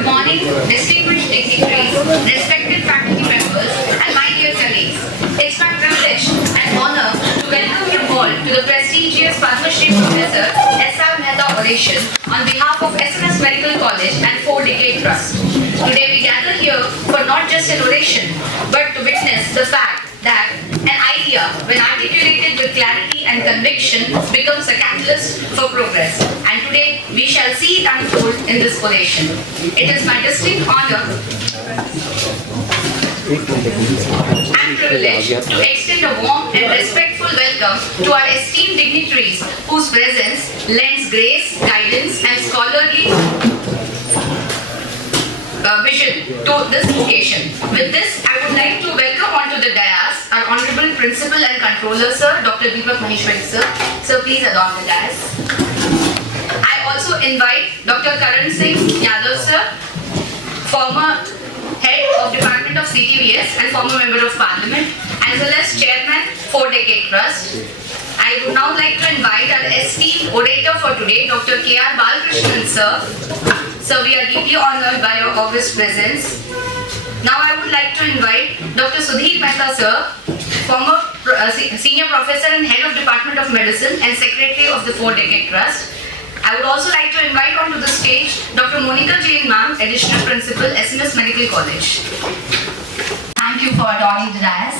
Good morning, distinguished dignitaries, respected faculty members, and my dear colleagues. It's my privilege and honor to welcome you all to the prestigious Padma Shri Professor S.R. Mehta Oration on behalf of SMS Medical College and 4-Decade Trust. Today we gather here for not just an oration, but to witness the fact that an idea, when articulated with clarity and conviction, becomes a catalyst for progress. And today, we shall see it unfold in this oration. It is my distinct honor and privilege to extend a warm and respectful welcome to our esteemed dignitaries whose presence lends grace, guidance, and scholarly vision to this occasion. With this, I would like to welcome onto the dais our Honorable Principal and Controller, Sir, Dr. Deepak Maheshwari, Sir. Sir, please adorn the dais. I also invite Dr. Karan Singh Yadav, Sir, former Head of Department of CTVS and former Member of Parliament, as well as Chairman, 4-Decade Trust. I would now like to invite our esteemed orator for today, Dr. K.R. Balakrishnan, Sir. Sir, we are deeply honored by your august presence. Now I would like to invite Dr. Sudhir Mehta, Sir, former Senior Professor and Head of Department of Medicine and Secretary of the 4-Decade Trust. I would also like to invite onto the stage Dr. Monica Jain, Ma'am, Additional Principal, SMS Medical College. Thank you for adorning the dais.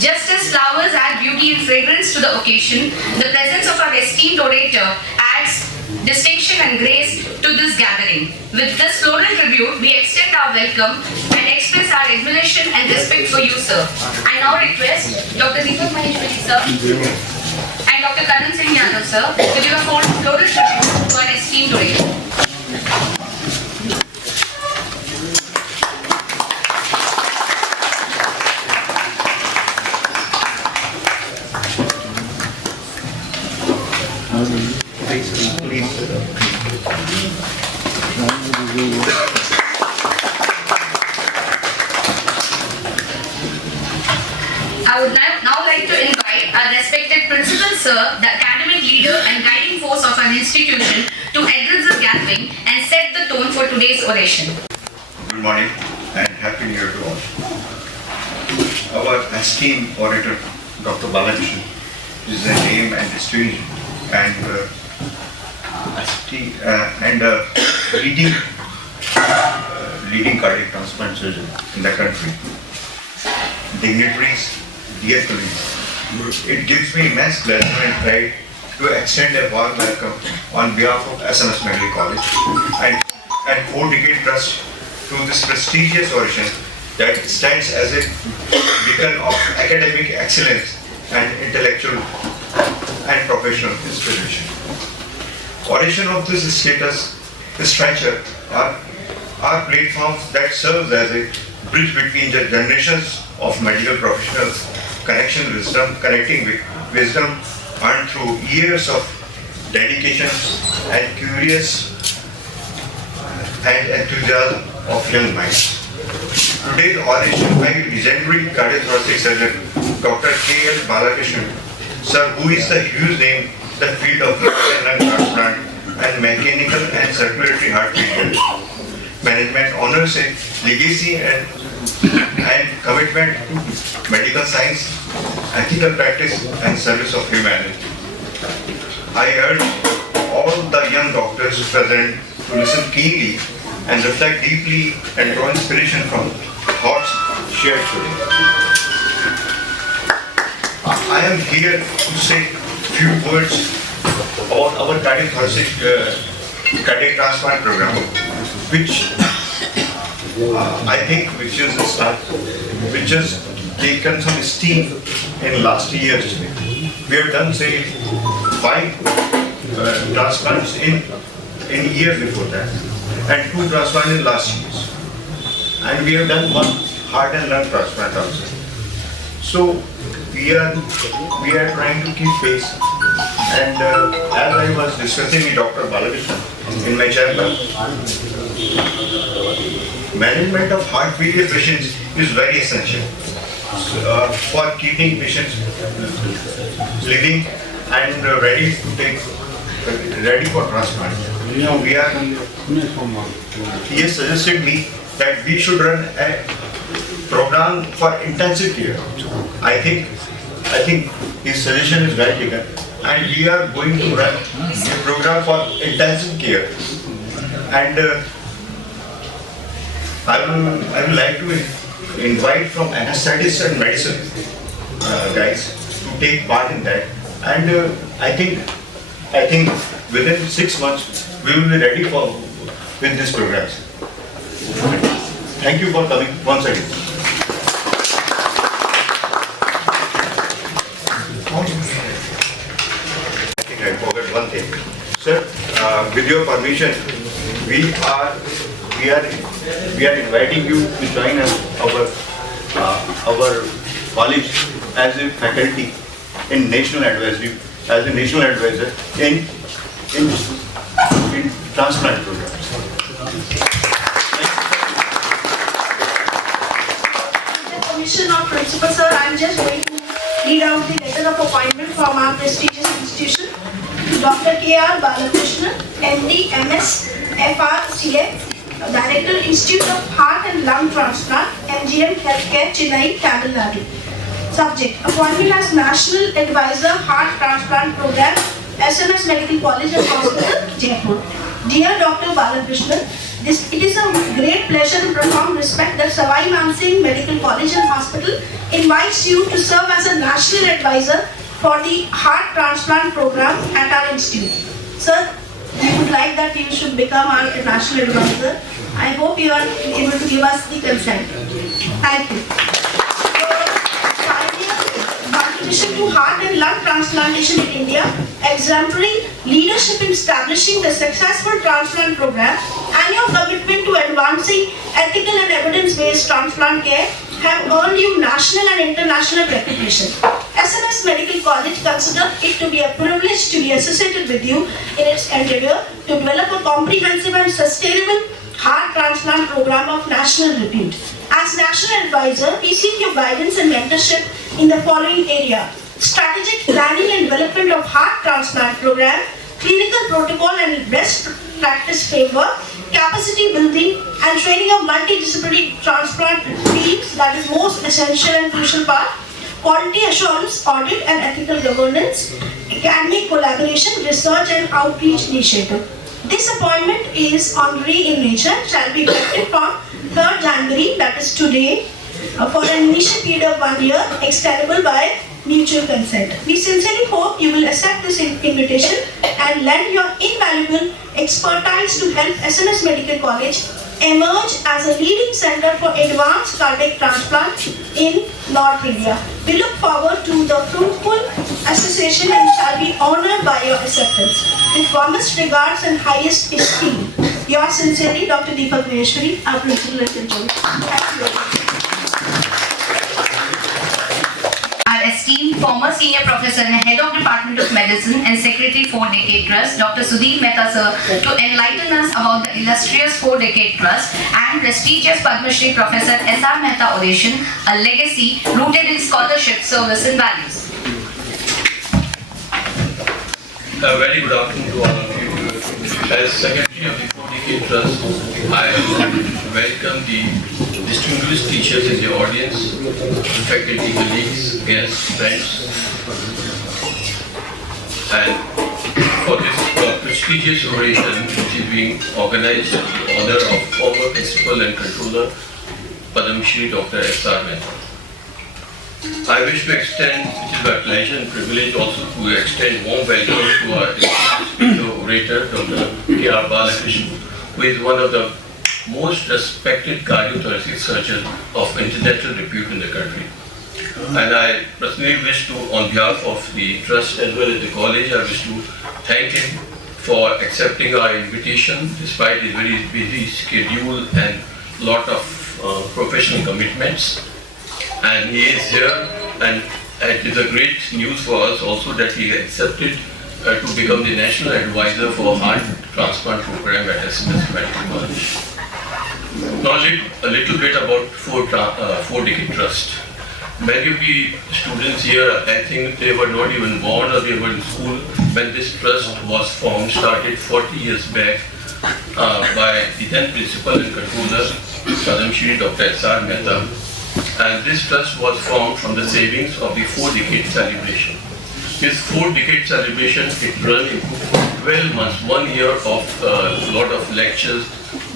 Just as flowers add beauty and fragrance to the occasion, the presence of our esteemed orator adds distinction and grace to this gathering. With this floral tribute, we extend our welcome and express our admiration and respect for you, sir. I now request Dr. Deepak Maheshwari, sir, and Dr. Karan Singh Yadav, sir, to give a floral tribute to our esteemed orator. I would now like to invite our respected principal, sir, the academic leader and guiding force of our institution, to address the gathering and set the tone for today's oration. Good morning and Happy New Year to all. Our esteemed orator, Dr. Balakrishnan, is a name and distinguished and leading cardiac transplant surgeon in the country. Dignitaries, dear colleagues, it gives me immense pleasure and pride to extend a warm welcome on behalf of SMS Medical College and 4-Decade Trust to this prestigious oration that stands as a beacon of academic excellence and intellectual and professional inspiration. Oration of this stature are platforms that serves as a bridge between the generations of medical professionals, connecting with wisdom earned through years of dedication and curious and enthusiasm of young minds. Today's oration by legendary cardiothoracic surgeon Dr. K.L. Balakrishnan, sir, who is the huge name in the field of lung transplant and mechanical and circulatory heart failure management, honors a legacy and commitment to medical science, ethical practice and service of humanity. I urge all the young doctors present to listen keenly and reflect deeply and draw inspiration from thoughts shared today. I am here to say few words about our cardiac transplant program, which I think which has taken some steam in last years. We have done say 5 transplants in year before that, and 2 transplants in last years, and we have done 1 heart and lung transplant also. So we are trying to keep pace, and as I was discussing with Dr. Balakrishnan in my chamber, management of heart failure patients is very essential for keeping patients living and ready for transplant. So we are, he has suggested me that we should run a program for intensive care. I think his suggestion is well taken, and we are going to run a program for intensive care. And I would like to invite from anesthetists and medicine guys to take part in that. And I think within 6 months we will be ready with these programs. Thank you for coming once again. I think I forgot one thing. Sir, with your permission, we are inviting you to join our college as a faculty in national advisory, as a national advisor in transplant programs. With the permission of Principal Sir, I am just going to read out the letter of appointment from our prestigious institution to Dr. K.R. Balakrishnan, MD, MS, FRCA, Director, Institute of Heart and Lung Transplant, MGM Healthcare, Chennai, Tamil Nadu. Subject: appointment as National Advisor Heart Transplant Program, SMS Medical College and Hospital, Jaipur. Dear Dr. Balakrishnan, it is a great pleasure and profound respect that Savai Man Singh Medical College and Hospital invites you to serve as a National Advisor for the Heart Transplant Program at our institute. Sir, we would like that you should become our National Advisor. I hope you are able to give us the consent. Thank you. Contribution to heart and lung transplantation in India, exemplary leadership in establishing the successful transplant program, and your commitment to advancing ethical and evidence-based transplant care have earned you national and international reputation. SMS Medical College considers it to be a privilege to be associated with you in its endeavor to develop a comprehensive and sustainable heart transplant program of national repute. As National Advisor, we seek your guidance and mentorship in the following area: strategic planning and development of heart transplant program, clinical protocol and best practice framework, capacity building and training of multidisciplinary transplant teams, that is most essential and crucial part, quality assurance, audit and ethical governance, academic collaboration, research and outreach initiative. This appointment is honorary in nature, shall be effective from 3rd January, that is today, for an initial period of 1 year, extendable by mutual consent. We sincerely hope you will accept this invitation and lend your invaluable expertise to help SMS Medical College emerge as a leading center for advanced cardiac transplant in North India. We look forward to the fruitful association and shall be honored by your acceptance. With warmest regards and highest esteem, yours sincerely, Dr. Deepak Maheshwari, our Principal and Controller. Thank you. Our esteemed former senior professor and head of Department of Medicine and Secretary 4-Decade Trust, Dr. Sudhir Mehta sir, to enlighten us about the illustrious 4-Decade Trust and prestigious Padma Shri Professor S.R. Mehta Odation, a legacy rooted in scholarship, service and values. A very good afternoon to all of you. As Secretary of the 4-Decade Trust, I welcome the distinguished teachers in the audience, faculty, colleagues, guests, friends, and for this prestigious oration which is being organized in the honor of former Principal and Controller Padma Shri Dr. S.R. Mehta. I wish to extend, it is my pleasure and privilege also to extend warm welcome to our distinguished orator, Dr. K.R. Balakrishnan, who is one of the most respected cardiothoracic surgeons of international repute in the country. And I personally wish to, on behalf of the trust as well as the college, I wish to thank him for accepting our invitation despite his very busy schedule and lot of professional commitments. And he is here, and it is a great news for us also that he accepted to become the National Advisor for Heart Transplant Program at SMS Medical College. Now a little bit about 4-Decade Trust. Many of the students here, I think they were not even born or they were in school when this trust was formed, started 40 years back by the then principal and controller, Padam Shri Dr. S.R. Mehta. And this trust was formed from the savings of the 4-decade celebration. This 4-decade celebration, it ran into 12 months, 1 year of a lot of lectures.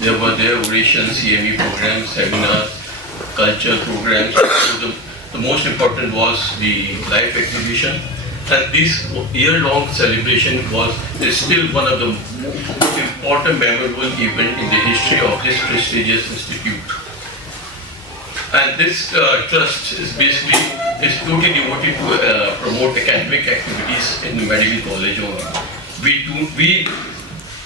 There were orations, CME programs, seminars, culture programs. So the most important was the live exhibition. And this year-long celebration is still one of the most important memorable events in the history of this prestigious institute. And this trust is totally devoted to promote academic activities in the medical college only. We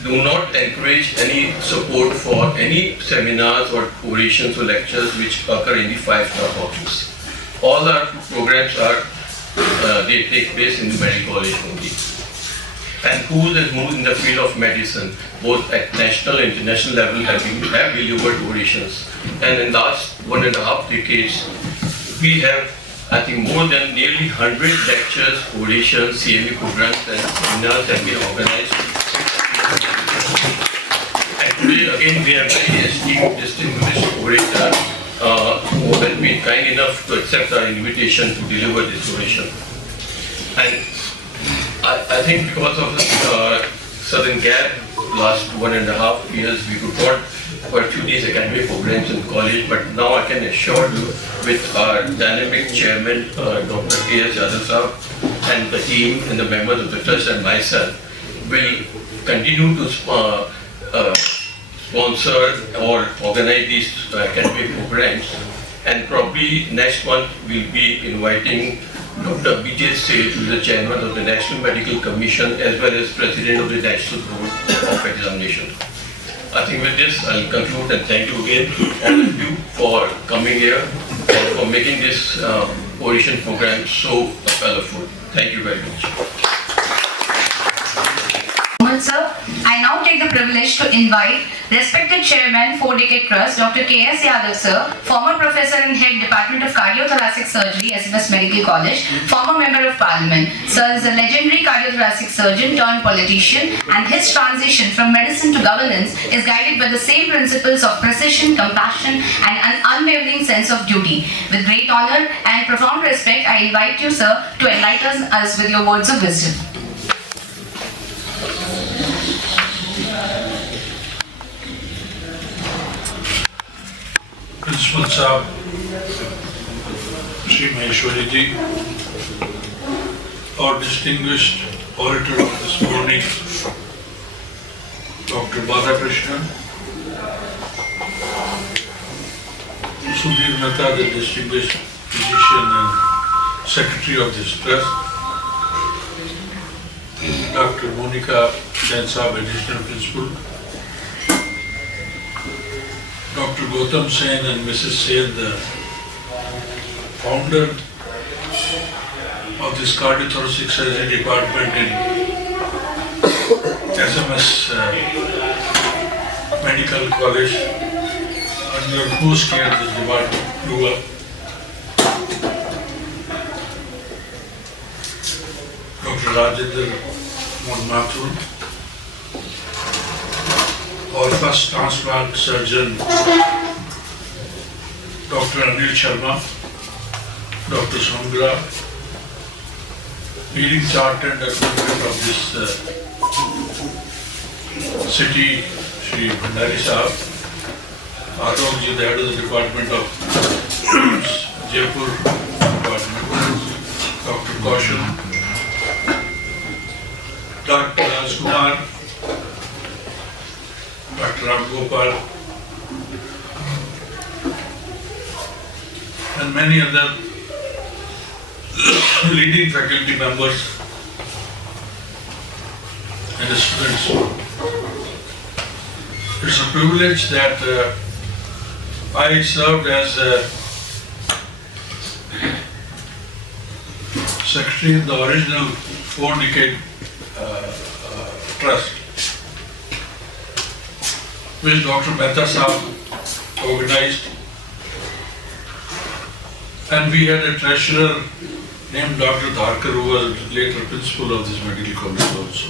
do not encourage any support for any seminars or orations or lectures which occur in the 5-star hotels. All our programs they take place in the medical college only. And who has moved in the field of medicine, both at national and international level, have delivered orations. And in the last 1.5 decades, we have, I think, more than nearly 100 lectures, orations, CME programs, and seminars have been organized. And today, again, we have very esteemed, distinguished orator who has been kind enough to accept our invitation to deliver this oration. And I think because of the sudden gap, last 1.5 years, we could not pursue these academic programs in college, but now I can assure you with our dynamic chairman, Dr. K.S. Yadav Sahab, and the team and the members of the trust and myself will continue to sponsor or organize these academic programs. And probably next month we'll be inviting Dr. Vijay Seth, who is the chairman of the National Medical Commission as well as president of the National Board of Examination. I think with this I'll conclude and thank you again all of you for coming here and for making this oration program so colorful. Thank you very much. Sir, I now take the privilege to invite respected Chairman, 4-Decade Trust, Dr. K.S. Yadav Sir, former Professor and Head Department of Cardiothoracic Surgery, SMS Medical College, former Member of Parliament. Sir is a legendary cardiothoracic surgeon turned politician, and his transition from medicine to governance is guided by the same principles of precision, compassion, and an unwavering sense of duty. With great honor and profound respect, I invite you, sir, to enlighten us with your words of wisdom. Principal Sahab, Shri Maheshwari Ji, our distinguished orator of this morning, Dr. Balakrishnan, Sudhir Mehta, the distinguished physician and secretary of this trust, Dr. Monica Jain Sahab, additional principal, Dr. Gautam Sen and Mrs. Sen, the founder of this cardiothoracic surgery department in SMS Medical College, under whose care this department grew up. Dr. Rajendra Mathur, our first transplant surgeon, Dr. Anil Sharma, Dr. Sondra, leading chartered accountant of this city, Shri Bhandari Sahab, Arogji, the head of the department of Jaipur department, Dr. Kaushal, Dr. Rajkumar, Dr. Ram Gopal, and many other leading faculty members and the students. It's a privilege that I served as secretary in the original 4-decade trust, which Dr. Mehta Sahab organized, and we had a treasurer named Dr. Dharkar, who was later principal of this medical college also,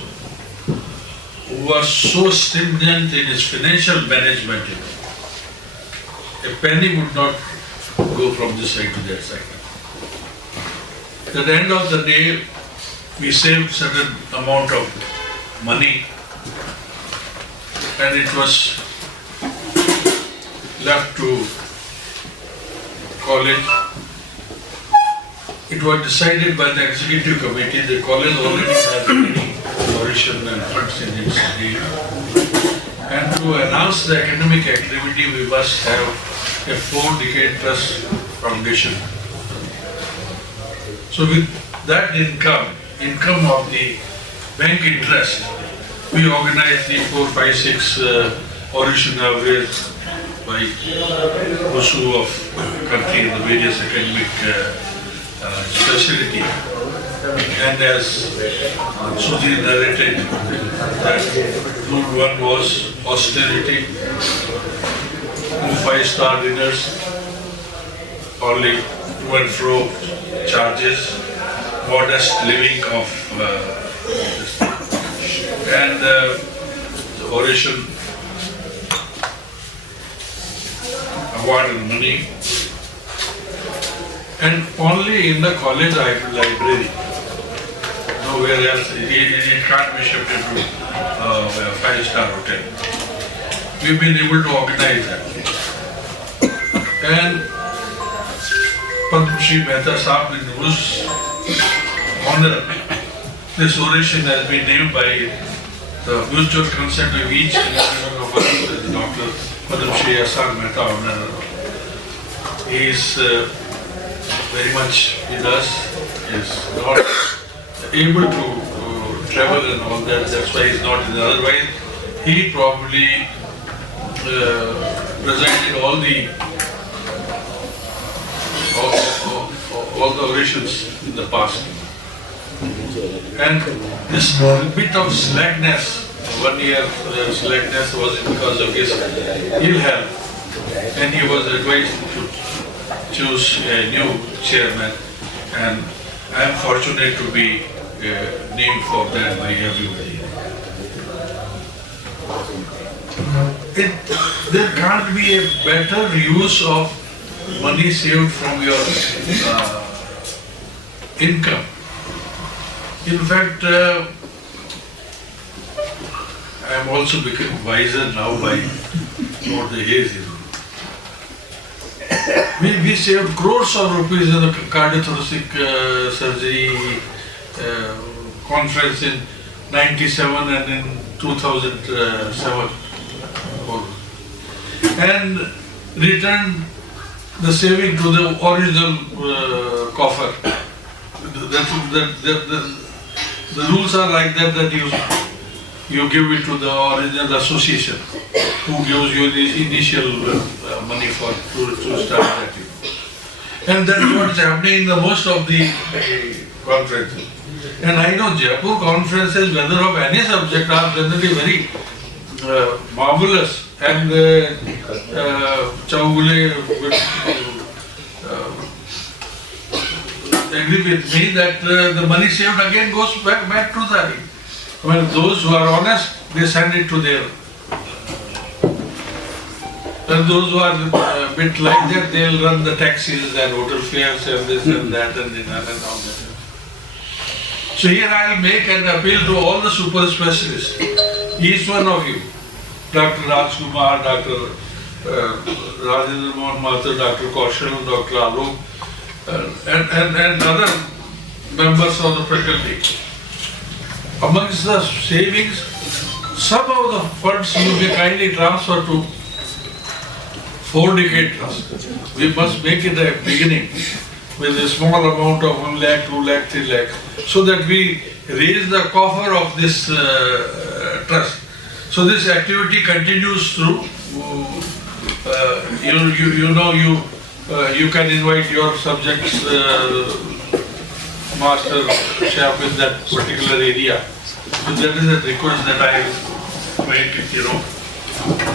who was so stringent in his financial management, a penny would not go from this side to that side. At the end of the day, we saved certain amount of money, and it was left to college. It was decided by the executive committee. The college already has many flourishes and funds in its name. And to enhance the academic activity, we must have a 4-decade trust foundation. So with that income of the bank interest, we organized the 4, 5, 6 Orishan average by pursuit of country in the various academic specialty. And as Sudhir narrated, that rule 1 was austerity, 2 5-star dinners, only to and fro charges, modest living of and the oration award and money, and only in the college library. Nowhere else, it can't be shifted to a 5-star hotel. We've been able to organize that. And Padma Shri Mehta Sahib, in whose honor this oration has been named by the mutual consent of each and every one of us as Dr. Padma Shri S.R. Mehta honor. He is very much with us, is not able to travel and all that, that's why he's not in. Otherwise, he probably presented all the orations in the past. And this bit of slackness, 1 year slackness, was because of his ill health, and he was advised to choose a new chairman, and I am fortunate to be named for that by everybody. There can't be a better use of money saved from your income. In fact, I am also becoming wiser now by what the age is. We saved crores of rupees in the cardiothoracic surgery conference in 97 and in 2007, and returned the saving to the original coffer. The rules are like that you give it to the original association who gives you the initial money to start that. And that's what is happening in the most of the conferences. And I know Jaipur conferences, whether of any subject, are generally very marvelous, and Chaugule would agree with me that the money saved again goes back to the, those who are honest, they send it to their, and those who are a bit like that, they'll run the taxis and hotel fares and this and that and dinner and all that. So here I will make an appeal to all the super specialists, each one of you, Dr. Rajkumar, Dr. Rajendra Mohan Mathur, Dr. Kaushal, Dr. Alok, and other members of the faculty. Amongst the savings, some of the funds you may kindly transfer to 4-decade trust. We must make it a beginning with a small amount of 1 lakh, 2 lakh, 3 lakh, so that we raise the coffer of this trust. So this activity continues through. You can invite your subjects master chef in that particular area. So that is a request that I make.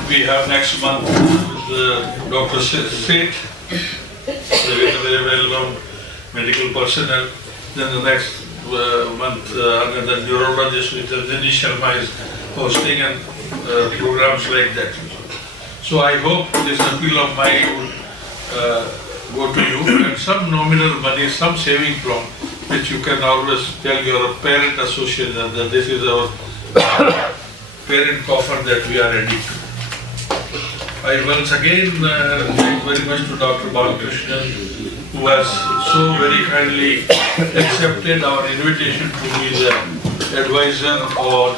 We have next month Dr. Seth, a very well-known medical personnel. Then the next month, another neurologist with Rajni Sharma is hosting and programs like that. So I hope this appeal of mine will go to you, and some nominal money, some saving from which you can always tell your parent association that this is our parent coffer that we are ready to. I once again thank very much to Dr. Balakrishnan, who has so very kindly accepted our invitation to be the advisor on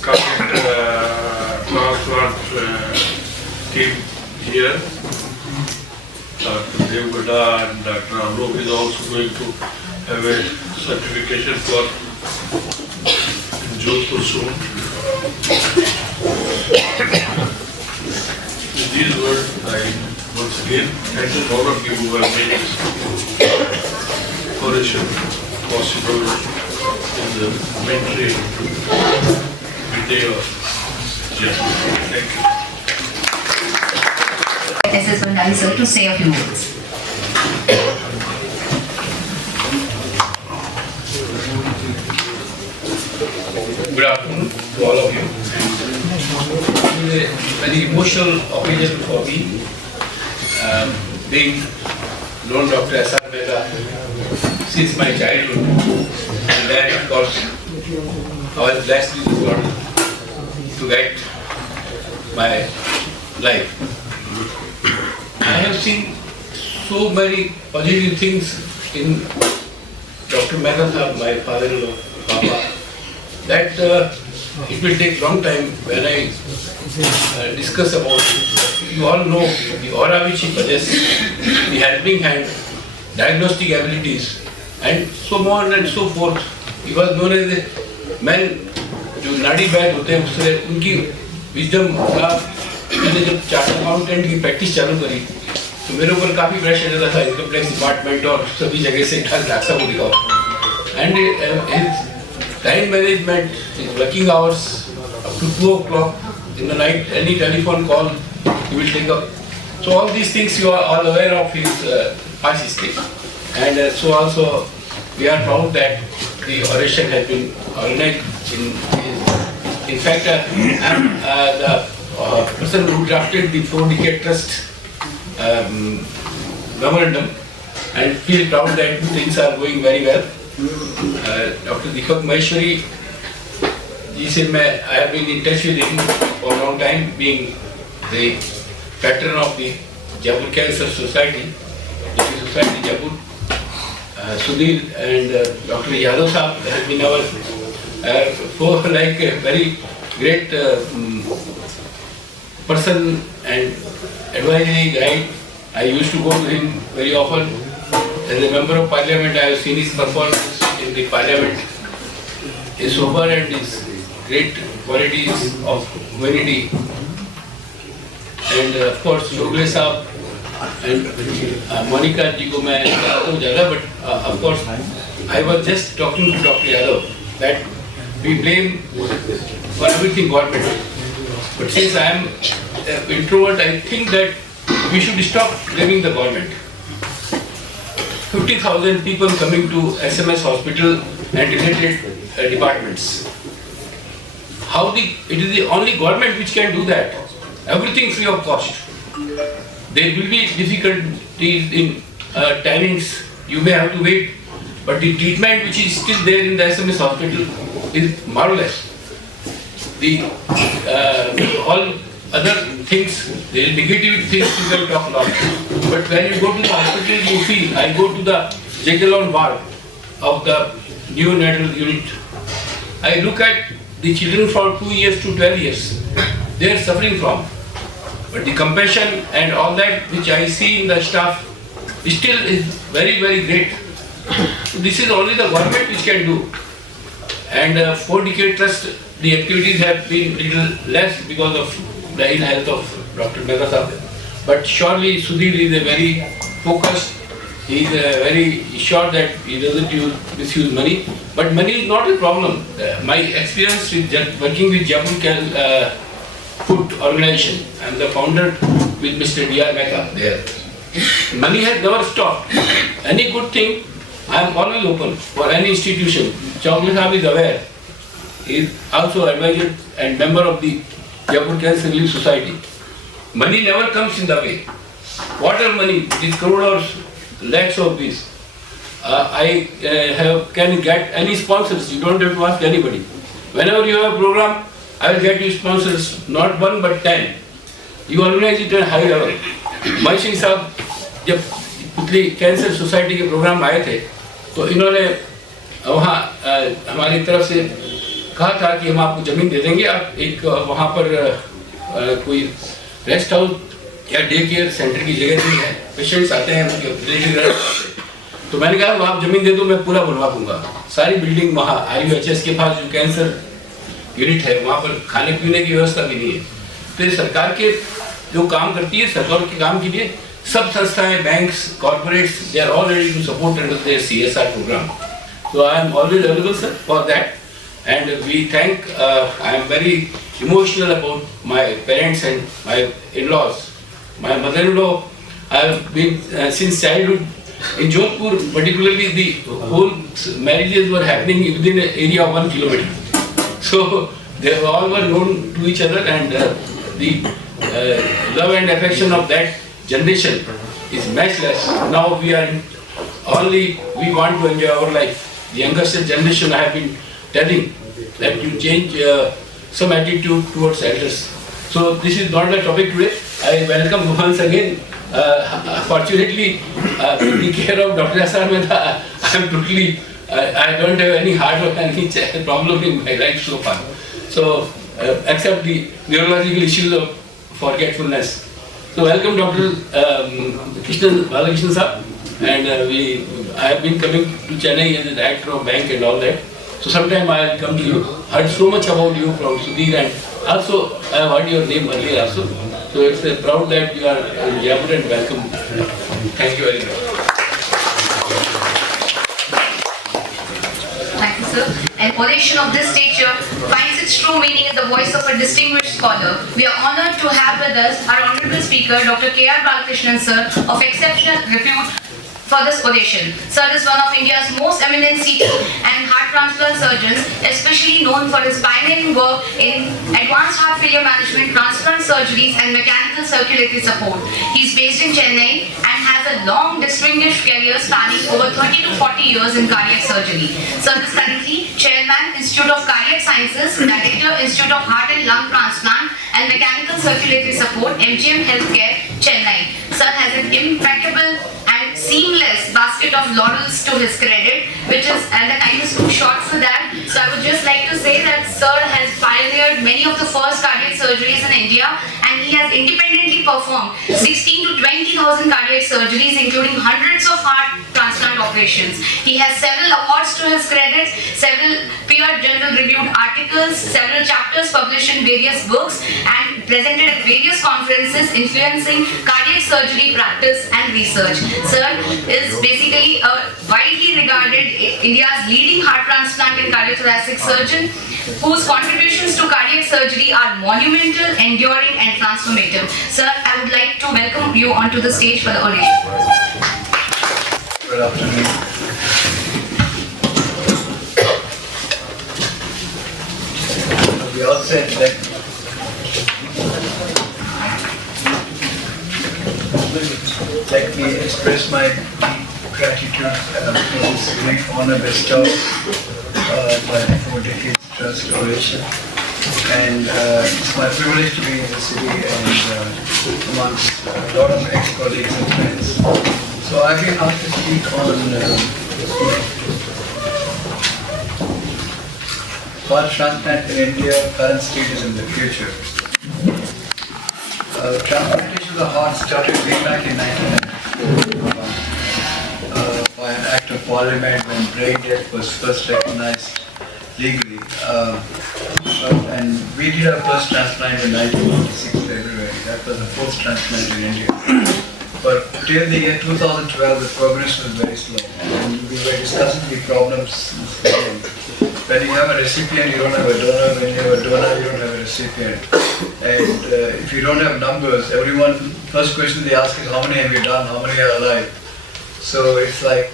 cardiac transplant team here. Dr. Devgada and Dr. Alok is also going to have a certification for Jodhpur soon. With these words, I once again thank all of you who have made this operation possible in the wintry midday of January. Thank you. SS Bandari sir to say a few words. Good afternoon to all of you. It is a very emotional occasion for me, being known Dr. S.R. Mehta since my childhood, and then of course I was blessed with God to guide my life. I have seen so many positive things in Dr. Mehta sahab, my father-in-law, Papa, that it will take long time when I discuss about it. You all know the aura which he possesses, the helping hand, diagnostic abilities, and so on and so forth. He was known as a man जो नाड़ी बैद होते हैं उससे उनकी wisdom का मैंने जब chartered accountant की प्रैक्टिस चालू करी तो मेरे ऊपर काफ़ी प्रेशर रहता था इनकम टैक्स डिपार्टमेंट और सभी जगह से ढाक को दिखाओ and time management, his working hours up to 2 o'clock in the night, any telephone call he will take up. So all these things you are all aware of his past history. And so also we are proud that the oration has been organized in fact I am the person who drafted the 4-decade trust memorandum and feel proud that things are going very well. Dr. Deepak Maheshwari, I have been in touch with him for a long time, being the patron of the Jaipur Cancer Society, Jaipur. Sudhir and Dr. Yadav Saab have been our like a very great person and advisory guide. I used to go to him very often. As a member of parliament, I have seen his performance in the parliament. His sober and his great qualities of humanity. And of course, Shogle Saab and Monica ji ko main जानता हूँ ज़्यादा, but of course, I was just talking to Dr. Yadav that we blame for everything government. But since I am an introvert, I think that we should stop blaming the government. 50,000 people coming to SMS hospital and related departments. It is the only government which can do that. Everything free of cost. There will be difficulties in timings. You may have to wait, but the treatment which is still there in the SMS hospital is marvelous. All other things, the negative things you can talk a lot. But when you go to the hospital, you feel, I go to the Jekyll ward of the neonatal unit. I look at the children from 2 years to 12 years. They are suffering from. But the compassion and all that which I see in the staff still is very, very great. This is only the government which can do. And 4-decade trust, the activities have been little less because of the ill health of Dr. Mehta sahab. But surely Sudhir is a very focused, he is very sure that he doesn't misuse money. But money is not a problem. My experience with working with Jaipur Food Organization, I am the founder with Mr. D.R. Mehta there. Money has never stopped. Any good thing, I am always open for any institution. Chaudhary Sahib is aware. He is also advisor and member of the Jaipur Cancer Relief Society. Money never comes in the way. Whatever money, these crores, lakhs of this, I can get any sponsors. You don't have to ask anybody. Whenever you have a program, I will get you sponsors, not 1 but 10. You organize it at high level. Mahesh साहब जब पिछली cancer society के programme आए थे तो इन्होंने वहाँ हमारी तरफ से कहा था कि हम आपको ज़मीन दे देंगे, आप एक वहाँ पर कोई रेस्ट हाउस या डे केयर सेंटर की जगह नहीं है, पेशेंट्स आते हैं उनके, तो मैंने कहा आप ज़मीन दे दो, मैं पूरा बनवा दूंगा। सारी बिल्डिंग वहाँ IUHS के पास जो कैंसर यूनिट है वहाँ पर खाने पीने की व्यवस्था भी नहीं है। तो ये सरकार के जो काम करती है, सरकार के काम के लिए सब संस्थाएं, banks, corporates, they are all ready to support under their CSR program. So I am always available, sir, for that. And we thank, I am very emotional about my parents and my in-laws. My mother-in-law, I have been since childhood in Jodhpur, particularly the whole marriages were happening within an area of 1 kilometer. So they all were known to each other, and the love and affection of that generation is matchless. Now we are we want to enjoy our life. The youngest generation, I have been telling that you change some attitude towards elders. So this is not the topic today. I welcome once again. Fortunately, in care of Dr. S.R. Mehta, I am totally, I don't have any heart or any problem in my life so far. So, except the neurological issues of forgetfulness. So welcome Dr. Balakrishnan sir. And I have been coming to Chennai as a director of bank and all that. So sometime I will come to you. Heard so much about you from Sudhir, and also I have heard your name earlier also. So it's proud that you are in Jaipur, and welcome. Thank you very much. Thank you, sir. An oration of this nature finds its true meaning in the voice of a distinguished scholar. We are honored to have with us our honorable speaker, Dr. K.R. Balakrishnan sir, of exceptional repute for this oration. Sir is one of India's most eminent CT and heart transplant surgeons, especially known for his pioneering work in advanced heart failure management, transplant surgeries and mechanical circulatory support. He is based in Chennai and has a long distinguished career spanning over 30 to 40 years in cardiac surgery. Sir is currently Chairman, Institute of Cardiac Sciences, Director, Institute of Heart and Lung Transplant and Mechanical Circulatory Support, MGM Healthcare, Chennai. Sir has an impeccable and seamless basket of laurels to his credit, which is, and the time is too short for that. So I would just like to say that Sir has pioneered many of the first cardiac surgeries in India, and he has independently performed 16 to 20,000 cardiac surgeries, including hundreds of heart transplant operations. He has several awards to his credit, several peer journal reviewed articles, several chapters published in various books, and presented at various conferences influencing cardiac surgery practice and research. Sir is basically a widely regarded India's leading heart transplant and cardiothoracic surgeon, whose contributions to cardiac surgery are monumental, enduring and transformative. Sir, I would like to welcome you onto the stage for the oration. Good afternoon. We all said that let me express my gratitude for this great honor bestowed by 4 decades trust oration. And it's my privilege to be in the city and amongst a lot of ex-colleagues and friends. So I've been asked to speak on heart transplant in India, current status in the future. Transplantation of the heart started way back in 1994 by an act of parliament when brain death was first recognized legally. And we did our first transplant in 1946 February. That was the fourth transplant in India. But till the year 2012, the progress was very slow. And we were discussing the problems when you have a recipient, you don't have a donor. When you have a donor, you don't have a recipient. And if you don't have numbers, everyone, first question they ask is how many have you done, how many are alive? So it's like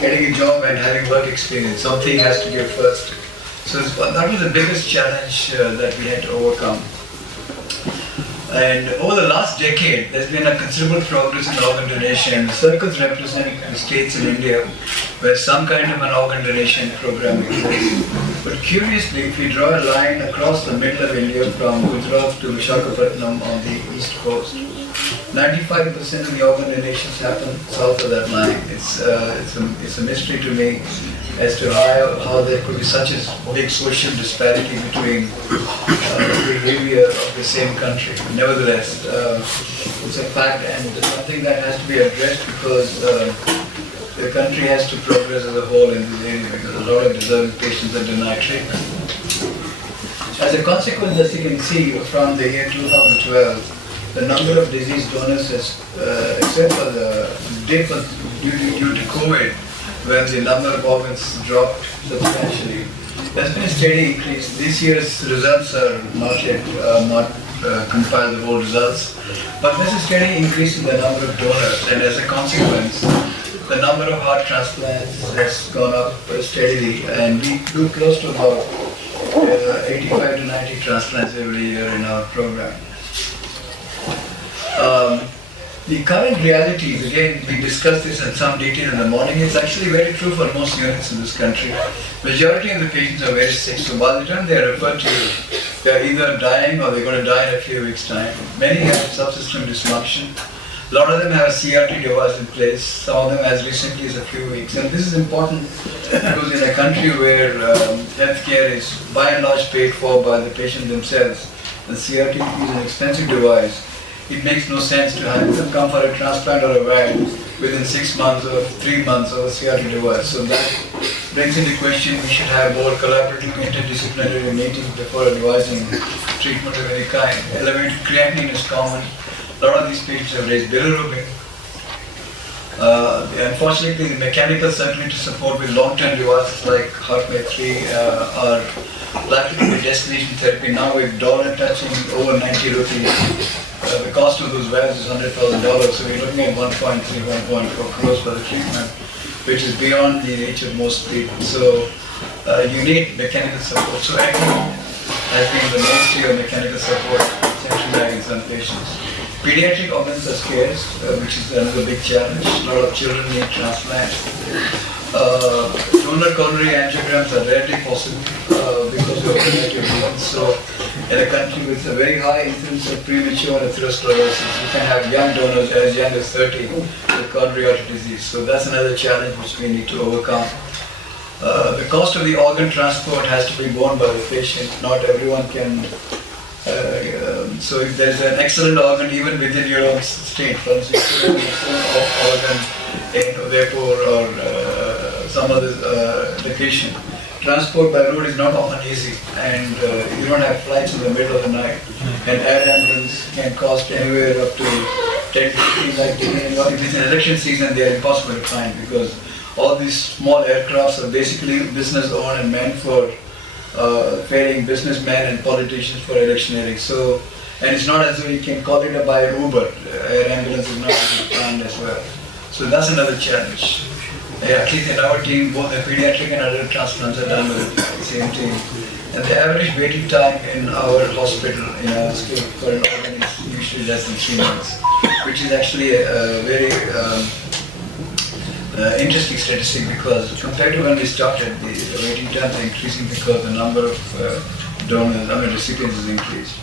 getting a job and having work experience. Something has to give first. So that was the biggest challenge that we had to overcome. And over the last decade, there's been a considerable progress in organ donation. The circles represent the states in India where some kind of an organ donation program exists. But curiously, if we draw a line across the middle of India from Gujarat to Visakhapatnam on the east coast, 95% of the organ donations happen south of that line. It's a mystery to me as to how there could be such a big social disparity between the area of the same country. Nevertheless, it's a fact and something that has to be addressed because the country has to progress as a whole in this area because a lot of deserving patients are denied treatment. As a consequence, as you can see from the year 2012, the number of disease donors has, except for the dip due to COVID, when the number of organs dropped substantially. There's been a steady increase. This year's results are not yet compiled, the whole results, but there's a steady increase in the number of donors, and as a consequence, the number of heart transplants has gone up steadily, and we do close to about 85 to 90 transplants every year in our program. The current realities, again, we discussed this in some detail in the morning, it's actually very true for most units in this country. Majority of the patients are very sick, so by the time they are referred to, they are either dying or they're going to die in a few weeks' time. Many have subsystem dysfunction. A lot of them have a CRT device in place, some of them as recently as a few weeks. And this is important because in a country where healthcare is by and large paid for by the patient themselves, the CRT is an expensive device. It makes no sense to have them come for a transplant or a VAD within 6 months or 3 months of a CRT device. So that brings into question we should have more collaborative interdisciplinary meetings before advising treatment of any kind. Elevated creatinine is common. A lot of these patients have raised bilirubin. Unfortunately, the mechanical circulatory support with long-term devices like HeartMate 3 are likely to be destination therapy now with dollar touching over 90 rupees. The cost of those valves is $100,000, so we're looking at 1.3, 1.4 crores for the treatment, which is beyond the reach of most people. So you need mechanical support. So ECMO has been the mainstay of mechanical support, central in some patients. Pediatric organs are scarce, which is another big challenge. A lot of children need transplant. Donor coronary angiograms are rarely possible because of alternative reasons. So in a country with a very high incidence of premature atherosclerosis, you can have young donors as young as 30 with coronary artery disease. So that's another challenge which we need to overcome. The cost of the organ transport has to be borne by the patient. Not everyone can. So if there's an excellent organ even within your own state, for instance, an excellent organ in Udaipur or some other location, transport by road is not often easy, and you don't have flights in the middle of the night, and air ambulance can cost anywhere up to 10 to 15 lakh. If it's an election season, they are impossible to find because all these small aircrafts are basically business owned and meant for ferrying businessmen and politicians for electioneering. So, and it's not as though you can call it by Uber. Air ambulance is not planned as well. So that's another challenge. Yeah, at least in our team, both the pediatric and adult transplants are done with the same team. And the average waiting time in our hospital, in our state, for an organ is usually less than 3 months, which is actually a very interesting statistic because compared to when we started, the waiting times are increasing because the number of recipients is increased.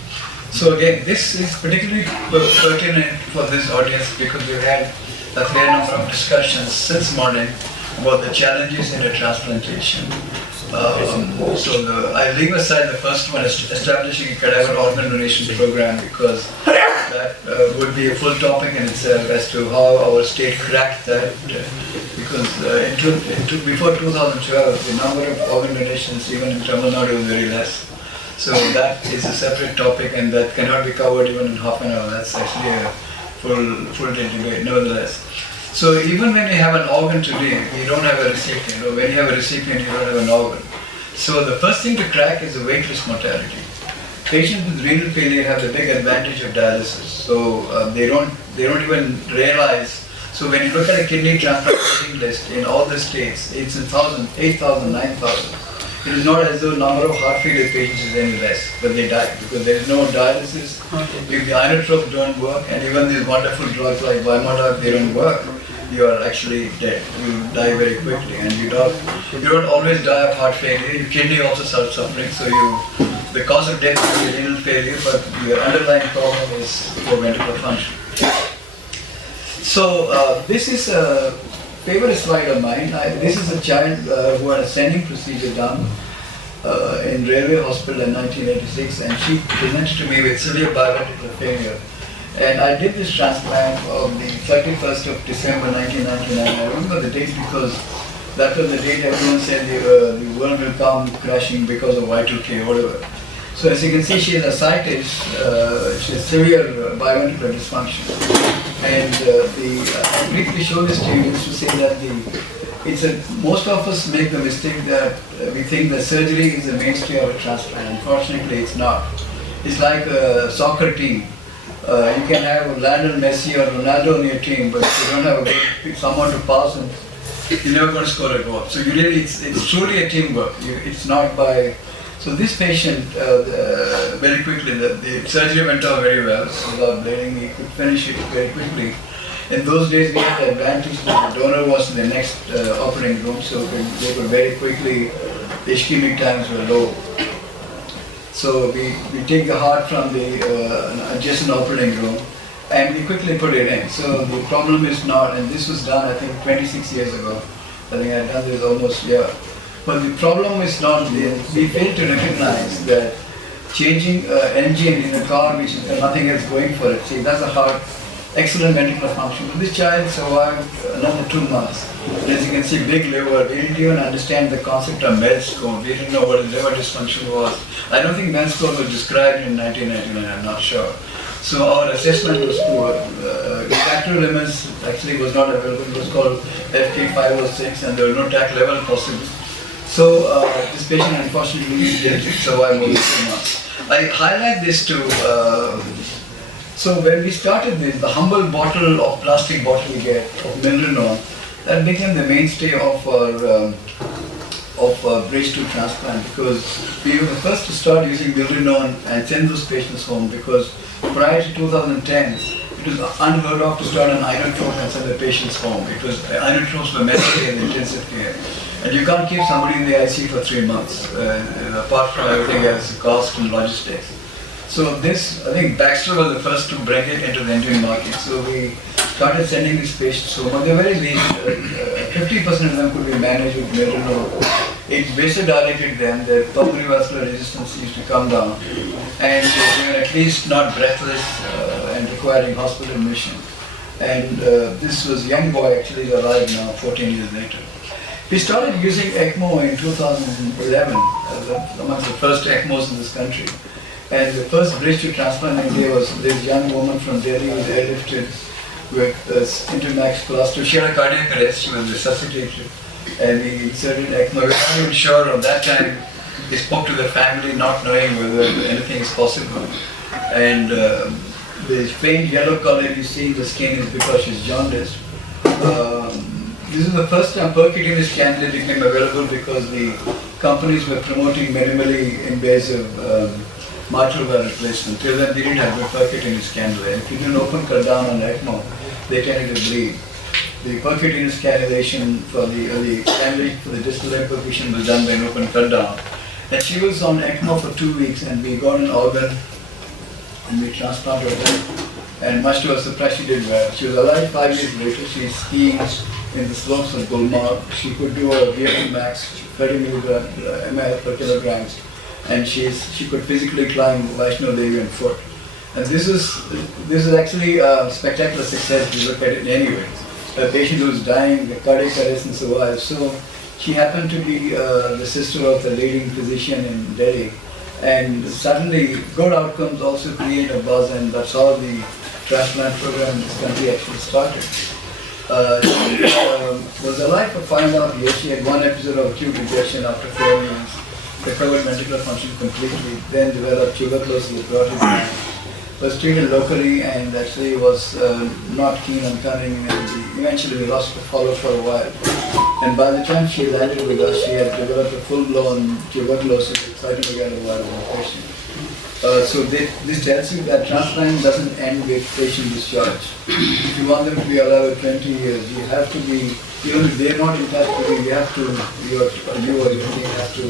So again, this is particularly pertinent for this audience because we've had a fair number of discussions since morning about the challenges in a transplantation. I leave aside the first one, establishing a cadaver organ donation program, because that would be a full topic in itself as to how our state cracked that. Because before 2012, the number of organ donations even in Tamil Nadu was very less. So that is a separate topic and that cannot be covered even in half an hour. That's actually a full-day debate, nevertheless. So even when you have an organ today, you don't have a recipient. Or when you have a recipient, you don't have an organ. So the first thing to crack is the waitlist mortality. Patients with renal failure have the big advantage of dialysis, so they don't even realize. So when you look at a kidney transplant waiting list in all the states, it's in 8,000, 9,000. It is not as though number of heart failure patients is any less, but they die because there is no dialysis. If the inotropes don't work, and even these wonderful drugs like Vimodoc, they don't work, you are actually dead. You die very quickly, and you don't always die of heart failure. Your kidney also starts suffering, so the cause of death is renal failure, but your underlying problem is poor ventricular function. So this is a favorite slide of mine. This is a child who had a sending procedure done in Railway Hospital in 1986, and she presented to me with severe biventricular failure. And I did this transplant on the 31st of December 1999. I remember the date because that was the date everyone said the world will come crashing because of Y2K or whatever. So as you can see, she has ascites, she has severe biventricular dysfunction. And I briefly show this to you just to say that most of us make the mistake that we think that surgery is the mainstay of a transplant. Unfortunately, it's not. It's like a soccer team. You can have Lionel Messi or Ronaldo on your team, but if you don't have someone to pass, and you're never going to score a goal. So it's truly a teamwork. It's not by. So this patient, very quickly, the surgery went on very well. So without blaming, he could finish it very quickly. In those days, we had the advantage that the donor was in the next operating room, so they could very quickly. The ischemic times were low. So we take the heart from the adjacent operating room and we quickly put it in. So the problem is not, and this was done I think 26 years ago. I think I've done this almost, yeah. But the problem is not, we fail to recognize that changing engine in a car which has nothing else going for it. See, that's a heart, excellent ventricular function. This child survived another 2 months. And as you can see, big liver. We didn't even understand the concept of MED score. We didn't know what liver dysfunction was. I don't think MED score was described in 1999, I'm not sure. So our assessment was poor. Tactile limits actually was not available. It was called FK506 and there was no TAC level possible. So this patient unfortunately didn't survive more than 2 months. I highlight this to so when we started this, the humble plastic bottle we get of Milrinone, that became the mainstay of our bridge to transplant because we were the first to start using Milrinone and send those patients home because prior to 2010, it was unheard of to start an inotrope and send the patients home. Inotropes were medically in intensive care. And you can't keep somebody in the ICU for 3 months, apart from everything else, cost and logistics. So this, I think Baxter was the first to bring it into the Indian market. So we started sending these patients home. But they're very lean. 50% of them could be managed with Milrinone. It vasodilated them, their pulmonary vascular resistance used to come down. And they were at least not breathless and requiring hospital admission. And this was a young boy actually alive now, 14 years later. We started using ECMO in 2011, amongst the first ECMOs in this country. And the first bridge to transplant in India was this young woman from Delhi who was airlifted with Intermax Class 2. She had a cardiac arrest, she was resuscitated, and we inserted ECMO. We were not even sure of that time. We spoke to the family not knowing whether anything is possible. And the faint yellow color you see in the skin is because she's jaundiced. This is the first time percutaneous cannula became available because the companies were promoting minimally invasive mitral valve replacement. Till then, they didn't have the percutaneous cannula. If you do an open cut down on ECMO, they tended to bleed. The percutaneous cannulation for the cannulation for the distal limb perfusion was done by an open cut down. And she was on ECMO for 2 weeks, and we got an organ and we transplanted her. And much to her surprise, she did well. She was alive 5 years later. She's skiing in the slopes of Gulmarg. She could do a VFU max 30 ml per kilograms. And she could physically climb Vaishno Devi on foot. And this is actually a spectacular success if you look at it anyway. A patient who's dying, the cardiac arrest and survived. So she happened to be the sister of the leading physician in Delhi. And suddenly good outcomes also create a buzz, and that's how the transplant program in this country actually started. She was alive for 5.5 years. She had one episode of acute rejection after 4 years. recovered ventricular function completely, then developed tuberculosis, brought his down, was treated locally and actually was not keen on coming, and eventually we lost the follow for a while. And by the time she landed with us, she had developed a full-blown tuberculosis with cytomegalovirus infection. So this tells you that transplant doesn't end with patient discharge. If you want them to be alive for 20 years, you have to be, even if they're not in touch with you, you have to, you or your team have to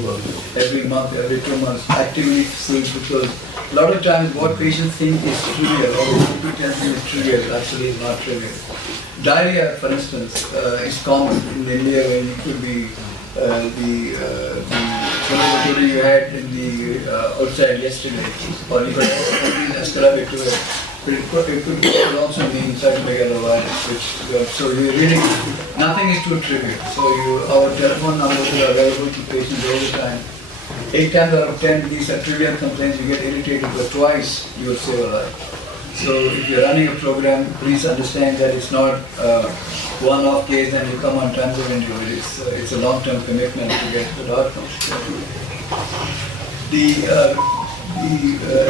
every month, every 2 months actively see, because a lot of times what patients think is trivial or people tell them is trivial, actually is not trivial. Diarrhea, for instance, is common in India when it could be the you had in the outside yesterday, or you could ascribe it to it. But it could also mean cytomegalovirus, which so you really nothing is too trivial. So our telephone numbers are available to patients all the time. 8 times out of 10 these are trivial complaints, you get irritated, but twice you will save a life. So if you're running a program, please understand that it's not one-off case and you come on terms of injury. It's a long-term commitment to get good outcomes. The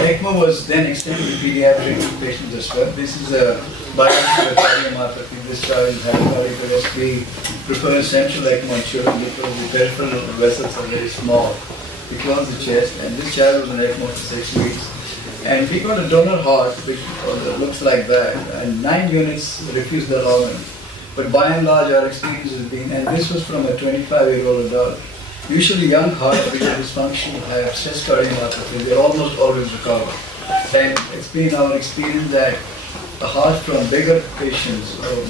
ECMO was then extended to pediatric patients as well. This is a biopsy of cardiomyopathy. This child had cardiac arrest. We prefer central ECMO in children because the peripheral vessels are very small. We close the chest, and this child was in ECMO for 6 weeks. And we got a donor heart, which looks like that, and 9 units refused the organ. But by and large, our experience has been, and this was from a 25-year-old adult. Usually young hearts with dysfunction have stress cardiomyopathy, they almost always recover. And it's been our experience that a heart from bigger patients, or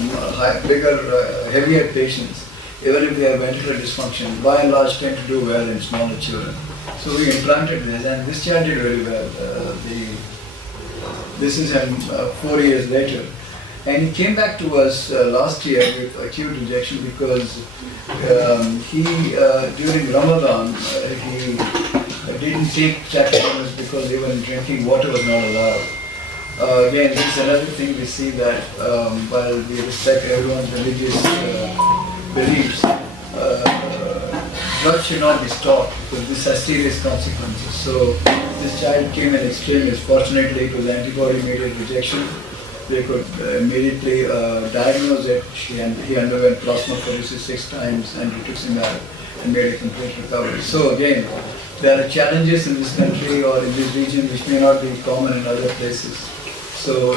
heavier patients, even if they have ventricular dysfunction, by and large tend to do well in smaller children. So we implanted this, and this child did very well. This is him 4 years later. And he came back to us last year with acute rejection because he, during Ramadan, he didn't take tacrolimus because even drinking water was not allowed. Again, this is another thing we see that while we respect everyone's religious beliefs, drugs should not be stopped because this has serious consequences. So this child came in extremis. Fortunately, it was antibody-mediated rejection. They could immediately diagnose it. He underwent plasmapheresis 6 times and rituximab and made a complete recovery. So again, there are challenges in this country or in this region which may not be common in other places. So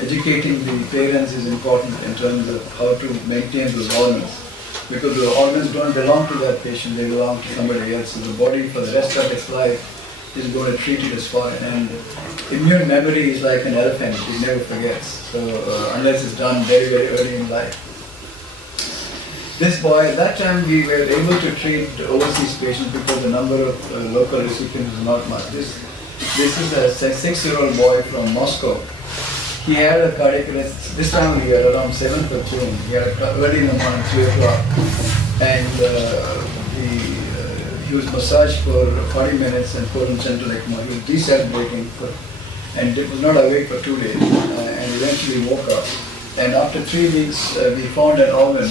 educating the parents is important in terms of how to maintain those organs. Because the organs don't belong to that patient, they belong to somebody else. So the body for the rest of its life is going to treat it as foreign. And immune memory is like an elephant, it never forgets. So unless it's done very, very early in life. This boy, at that time we were able to treat overseas patients because the number of local recipients is not much. This is a 6-year-old boy from Moscow. He had a cardiac arrest this time of year, around 7th of June. He had early in the morning, 3 o'clock. And he was massaged for 40 minutes and put in central ECMO. He was decelerating and was not awake for 2 days and eventually woke up. And after 3 weeks, we found an organ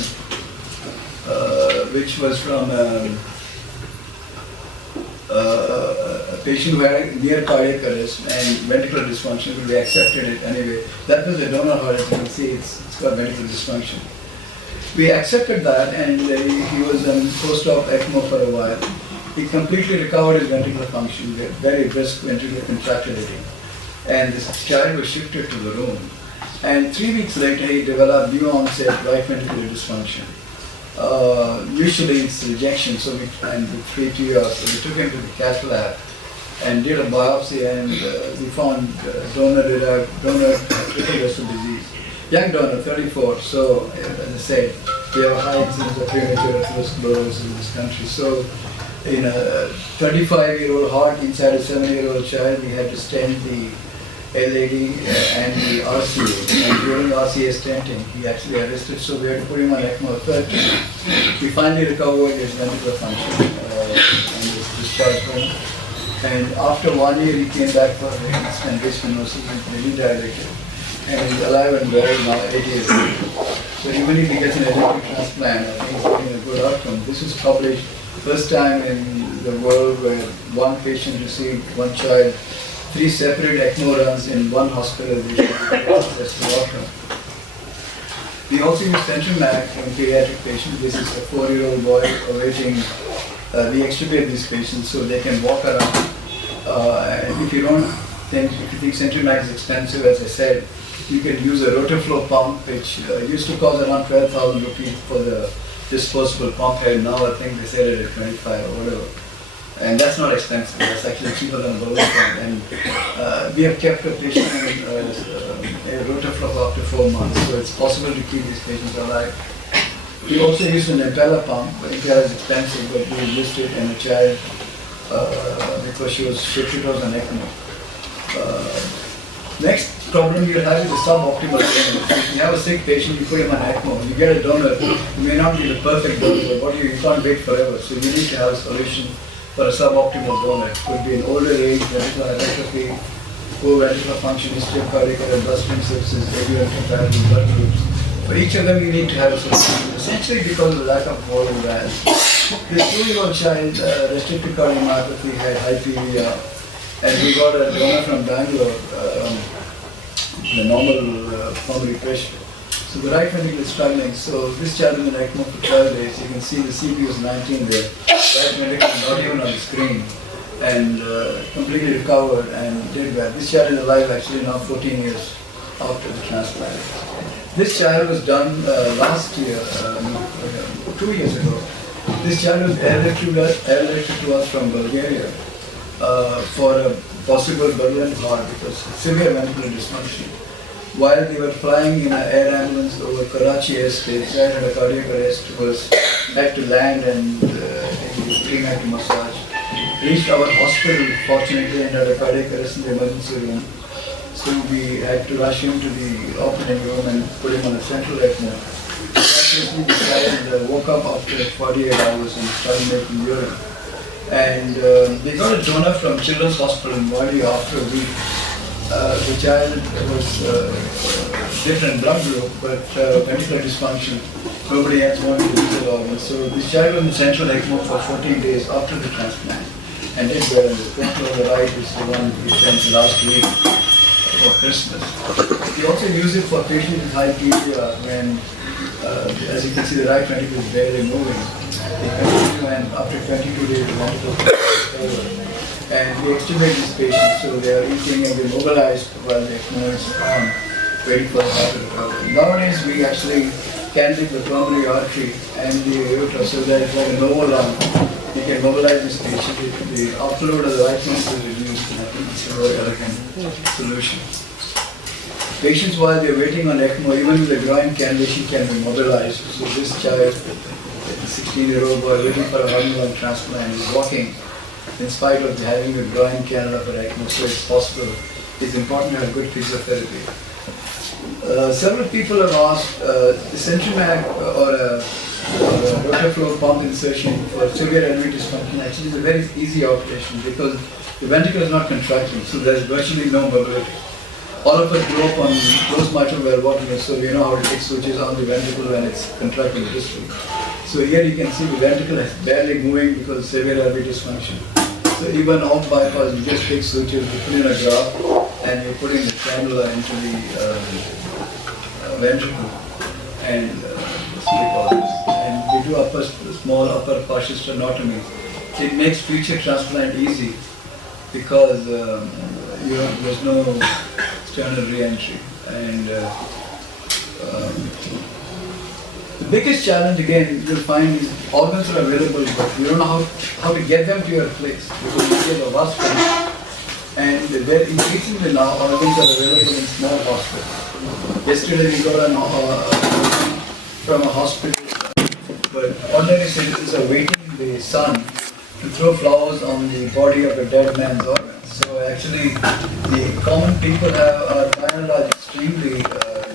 which was from a patient who had near cardiac arrest and ventricular dysfunction, but we accepted it anyway. That was a donor heart, as you can see, it's got ventricular dysfunction. We accepted that and he was on post-op ECMO for a while. He completely recovered his ventricular function, very brisk ventricular contractility. And this child was shifted to the room. And 3 weeks later, he developed new onset right ventricular dysfunction. Usually it's rejection, so with 3 TRs, so we took him to the cath lab and did a biopsy, and we found donor-derived triple vessel disease. Young donor, 34, so as I said, we have a high incidence of premature atherosclerosis in this country. So in a 35-year-old heart inside a 7-year-old child, we had to stent the LAD and the RCA, and during RCA stenting, he actually arrested, so we had to put him on ECMO. We finally recovered his ventricular function and was discharged home. And after 1 year, he came back for and restenosis and redilated. And he's alive and well now, 8 years old. So even if he gets an electric transplant, I think it's been a good outcome. This was published first time in the the world where one patient received, one child, 3 separate ECMO runs in one hospitalization with access to water. We also use Centrimac in pediatric patients. This is a 4-year-old boy awaiting, we extubate these patients so they can walk around. And if you think Centrimac is expensive, as I said, you can use a Rotoflow pump, which used to cost around 12,000 rupees for the disposable pump head. Now I think they sell it at 25 or whatever. And that's not expensive, that's actually cheaper than a balloon pump. And we have kept a patient in a Rotoflow for up to 4 months, so it's possible to keep these patients alive. We also use an Impella pump. Impella is expensive, but we used it in a child because she was an ECMO. Next problem you have is the suboptimal donor. If you have a sick patient, you put him on ECMO, you get a donor, you may not be the perfect donor, but you can't wait forever. So you need to have a solution for a suboptimal donor. It could be an older age, ventricular hypertrophy, poor ventricular function, history of cardiac arrest, bloodstream sepsis, AVL compatible blood groups. For each of them, you need to have a solution, essentially because of the lack of oral RAS. This 2-year-old child, restricted cardiomyopathy, had high PVR, and we got a donor from Bangalore, the normal pulmonary pressure. So the right ventricle is struggling. So this child is in ECMO for 12 days. You can see the CPU is 19 there. Right ventricle is not even on the screen, and completely recovered and did well. This child is alive actually now 14 years after the transplant. This child was done last year, 2 years ago. This child was airlifted to us from Bulgaria for a possible Berlin heart because severe ventricular dysfunction. While they were flying in an air ambulance over Karachi airspace, the child had a cardiac arrest, had to land and pre-med massage. Reached our hospital fortunately and had a cardiac arrest in the emergency room. So we had to rush him to the operating room and put him on a central ECMO. Miraculously, the child woke up after 48 hours and started making urine. And they got a donor from Children's Hospital in Wadi after a week. The child was different blood group, but ventricular dysfunction. Nobody else wanted to use the organ. So this child was in central ECMO for 14 days after the transplant and did well. The photo on the right is the one we sent last week for Christmas. We also use it for patients with high PVR when, as you can see, the right ventricle is barely moving. They continue and after 22 days the ventricle is over. And we extubate these patients so they are eating and they're mobilized while the ECMO is on, waiting for the heart to recover. Nowadays we actually cannulate the pulmonary artery and the aorta so that it's like a normal lung. You can mobilize this patient. The upload of the right ventricle is reduced, and I think it's a very elegant solution. Patients, while they're waiting on ECMO, even with the groin cannulation can be mobilized. So this child, a 16-year-old boy waiting for a heart lung transplant, is walking in spite of having a groin cannula for ECMO, so it's possible. It's important to have good physiotherapy. Several people have asked, the Centrimac or a Rotoflow pump insertion for severe LV dysfunction actually is a very easy operation because the ventricle is not contracting, so there's virtually no mobility. All of us grew up on closed mitral valvotomy, so we know how to take switches on the ventricle when it's contracting distally. So here you can see the ventricle is barely moving because of severe LV dysfunction. So even off bypass, you just take switches, you put in a graft, and you're putting the cannula into the ventricle and sleep organs. And we do small upper partial sternotomy. It makes future transplant easy because there's no sternal re-entry. And the biggest challenge again you'll find is organs are available, but you don't know how to get them to your place because you get a vast place. And very increasingly now organs are available in small hospitals. Yesterday we got from a hospital, but ordinary citizens are waiting in the sun to throw flowers on the body of a dead man's organs. So actually the common people are by and large extremely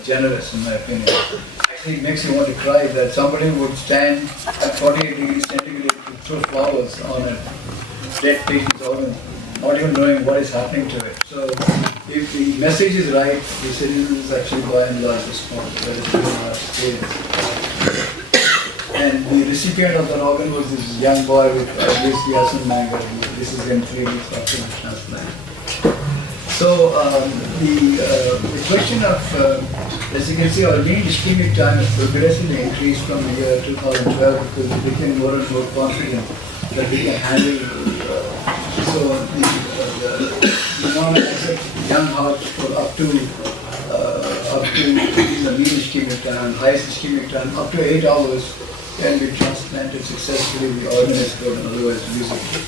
generous in my opinion. Actually it makes you want to cry that somebody would stand at 48 degrees centigrade to throw flowers on a dead patient's organ, not even knowing what is happening to it. So if the message is right, the citizens actually by and large respond. That is really our experience. And the recipient of that organ was this young boy with this Yasin Manga. This is in 3 weeks after the transplant. So the question of, as you can see, our mean ischemic time has progressively increased from the year 2012 because we became more and more confident that we can handle. So the normal young hearts for up to the mean ischemic time, highest ischemic time, up to 8 hours can be transplanted successfully. The organ is good, otherwise usable.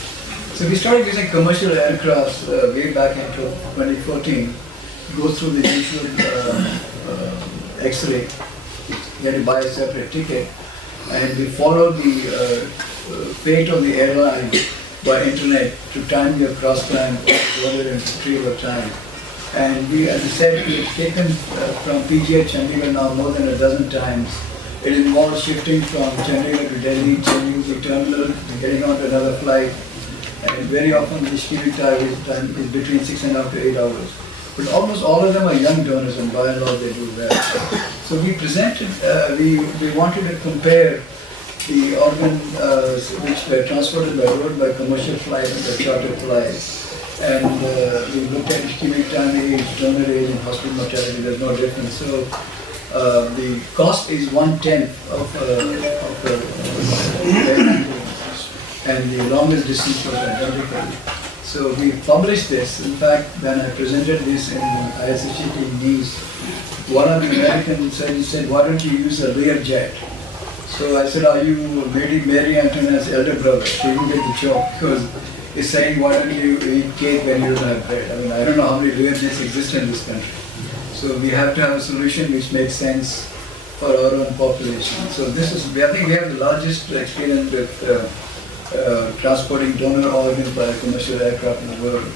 So we started using commercial aircrafts way back into 2014. Go through the usual X-ray. You had to buy a separate ticket, and we followed the fate of the airline by internet to time your cross climb, whether in retrieval time. And we, as I said, we have taken from PGH Chandigarh now more than a dozen times. It involves shifting from Chandigarh to Delhi, changing the terminal, getting on to another flight. And very often the ischemic time is between 6.5 to 8 hours. But almost all of them are young donors, and by and large they do well. So we presented, we wanted to compare the organ which were transported by road by commercial flight and by charter flights. And we looked at ischemic time, age, donor age, and hospital mortality. There's no difference. So the cost is 1/10 of and the longest distance was identical. So we published this. In fact, when I presented this in ISHT News, one of the American surgeons said, "Why don't you use a Learjet?" So I said, "Are you Mary Antoinette's elder brother?" So you get the joke because he's saying, "Why don't you eat cake when you don't have bread?" I mean, I don't know how many Learjets exist in this country. So we have to have a solution which makes sense for our own population. So this is, I think we have the largest experience with transporting donor organs by commercial aircraft in the world.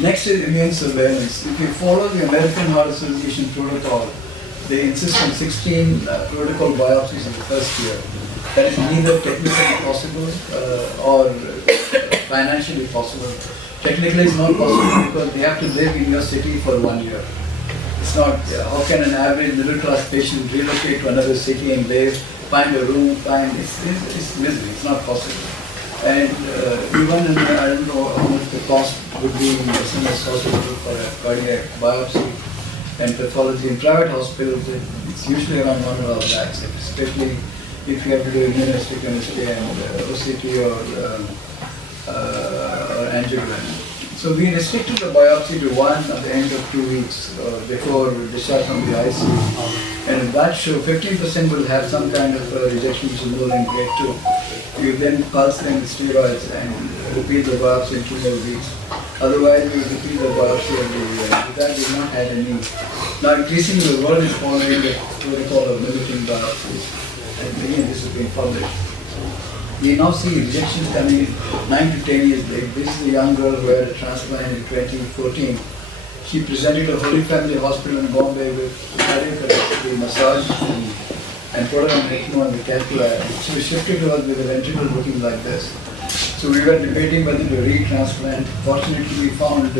Next is immune surveillance. If you follow the American Heart Association protocol, they insist on 16 protocol biopsies in the first year. That is neither technically possible or financially possible. Technically it's not possible because they have to live in your city for 1 year. It's not, how can an average middle class patient relocate to another city and live, find a room, it's misery, it's not possible. And even in, I don't know how much the cost would be in SMS hospital for a cardiac biopsy and pathology. In private hospitals, it's usually around 1.5 lakhs, especially if you have to do immunohistochemistry and OCT or angiogram. So we restricted the biopsy to one at the end of 2 weeks before discharge from the ICU. And in that show, 15% will have some kind of rejection which is more than grade 2. You then pulse them with steroids and repeat the biopsy in 2 more weeks. Otherwise, you repeat the biopsy every year. With that, we've not had any. Now, increasingly, the world is following the protocol of limiting biopsies. And again, this has been published. We now see rejections coming 9 to 10 years late. This is a young girl who had a transplant in 2014. She presented to Holy Family Hospital in Bombay with cardiothoracic massage and put her on ECMO and the calculator. She was shifted to us with a ventricle looking like this. So we were debating whether to retransplant. Fortunately, we found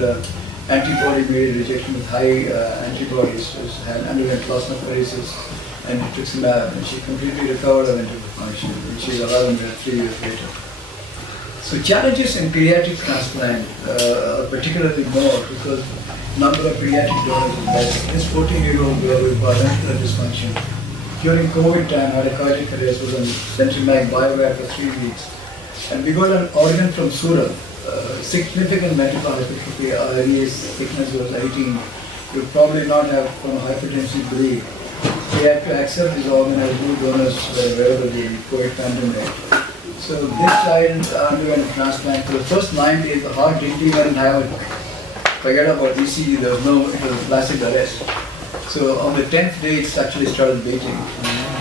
antibody-mediated rejection with high antibodies. She had underwent plasmapheresis and rituximab, and she completely recovered her ventricle function, which is allowed 3 years later. So challenges in pediatric transplant are particularly more because number of pediatric donors is less. This 14-year-old girl with biventricular dysfunction during COVID time had a cardiac arrest, was on Centromag BioVac for 3 weeks. And we got an organ from Surat, significant mental hypertrophy, RNA thickness was 18, would probably not have from hypertensive bleed. We had to accept this organ as new donors were available during the COVID pandemic. So this child underwent a transplant. For the first 9 days, the heart didn't even have a, forget about ECG, there was no, it was a placid arrest. So on the 10th day, it actually started beating.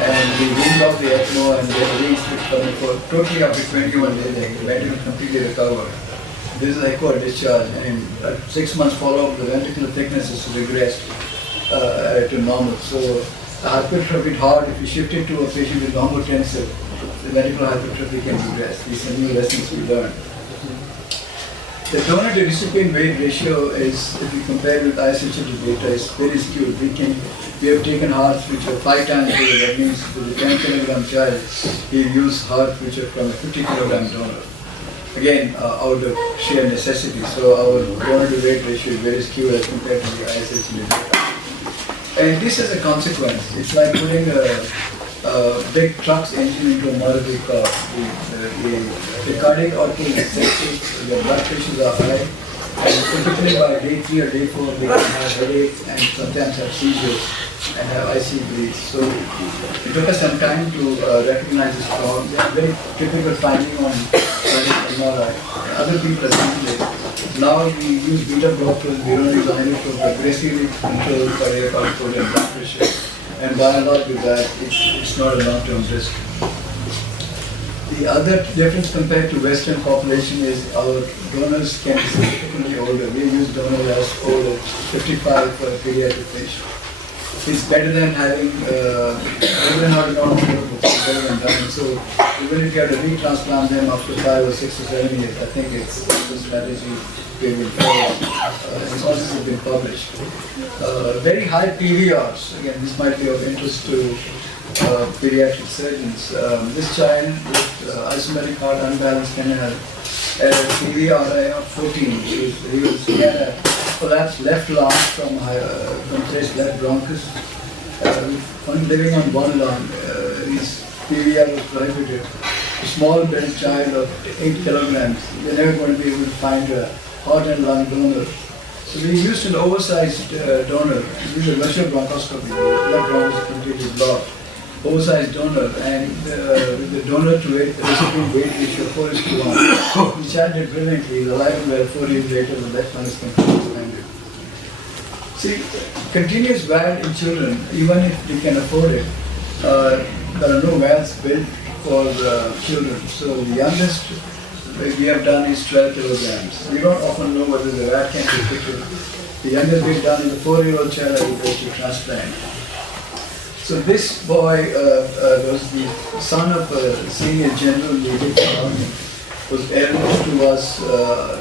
And we weaned off the ECMO and then re-switched for totally after 21 days, the ventricle completely recovered. This is echo discharge, and at 6 months follow-up, the ventricular thickness is regressed to normal. So the hypertrophied heart, if you shift it to a patient with normotensive, the ventricular hypertrophy can regress. These are new lessons we learned. The donor to recipient weight ratio is, if you compare with ISHLT data, is very skewed. We have taken hearts which are 5 times bigger. That means with a 10 kilogram child, we use hearts which are from a 50 kilogram donor. Again, out of sheer necessity. So our donor to weight ratio is very skewed as compared to the ISHLT data. And this is a consequence. It's like putting a big truck's engine into a motor car. The cardiac output is excessive, the blood pressures are high, and typically by day 3 or day 4 they can have headaches and sometimes have seizures and have IC bleeds. So it took us some time to recognize this problem. They are very typical finding on MRI. Other people are seeing it. Now we use beta blockers, we don't use inotrope, aggressively control cardiac output and blood pressure. And by and large with that, it's not a long-term risk. The other difference compared to Western population is our donors can be significantly older. We use donors as old as 55 for a pediatric patient. It's better than having better than dying. So even if you have to retransplant them after 5 or 6 or 7 years, I think it's the strategy we will follow. It's also been published. Very high PVRs. Again, this might be of interest to pediatric surgeons. This child with isometric heart unbalanced canal had a PVRI of 14. He had a collapsed left lung from compressed left bronchus. When living on one lung, his PVR was prohibited. A small built child of 8 kilograms, they're never going to be able to find a heart and lung donor. So we used an oversized donor. We used a virtual bronchoscopy. The left bronchus is completely blocked. Oversized donor, and with the donor to recipient weight ratio 4:1. The child did brilliantly. He's alive and well 4 years later. The left lung is completely suspended. See, continuous VAD in children, even if they can afford it, there are no VADs built for children. So the youngest we have done is 12 kilograms. We don't often know whether the VAD can be fitted. The youngest we've done is a 4-year-old child who goes to transplant. So this boy was the son of a senior general in the Indian Army, was airlifted to us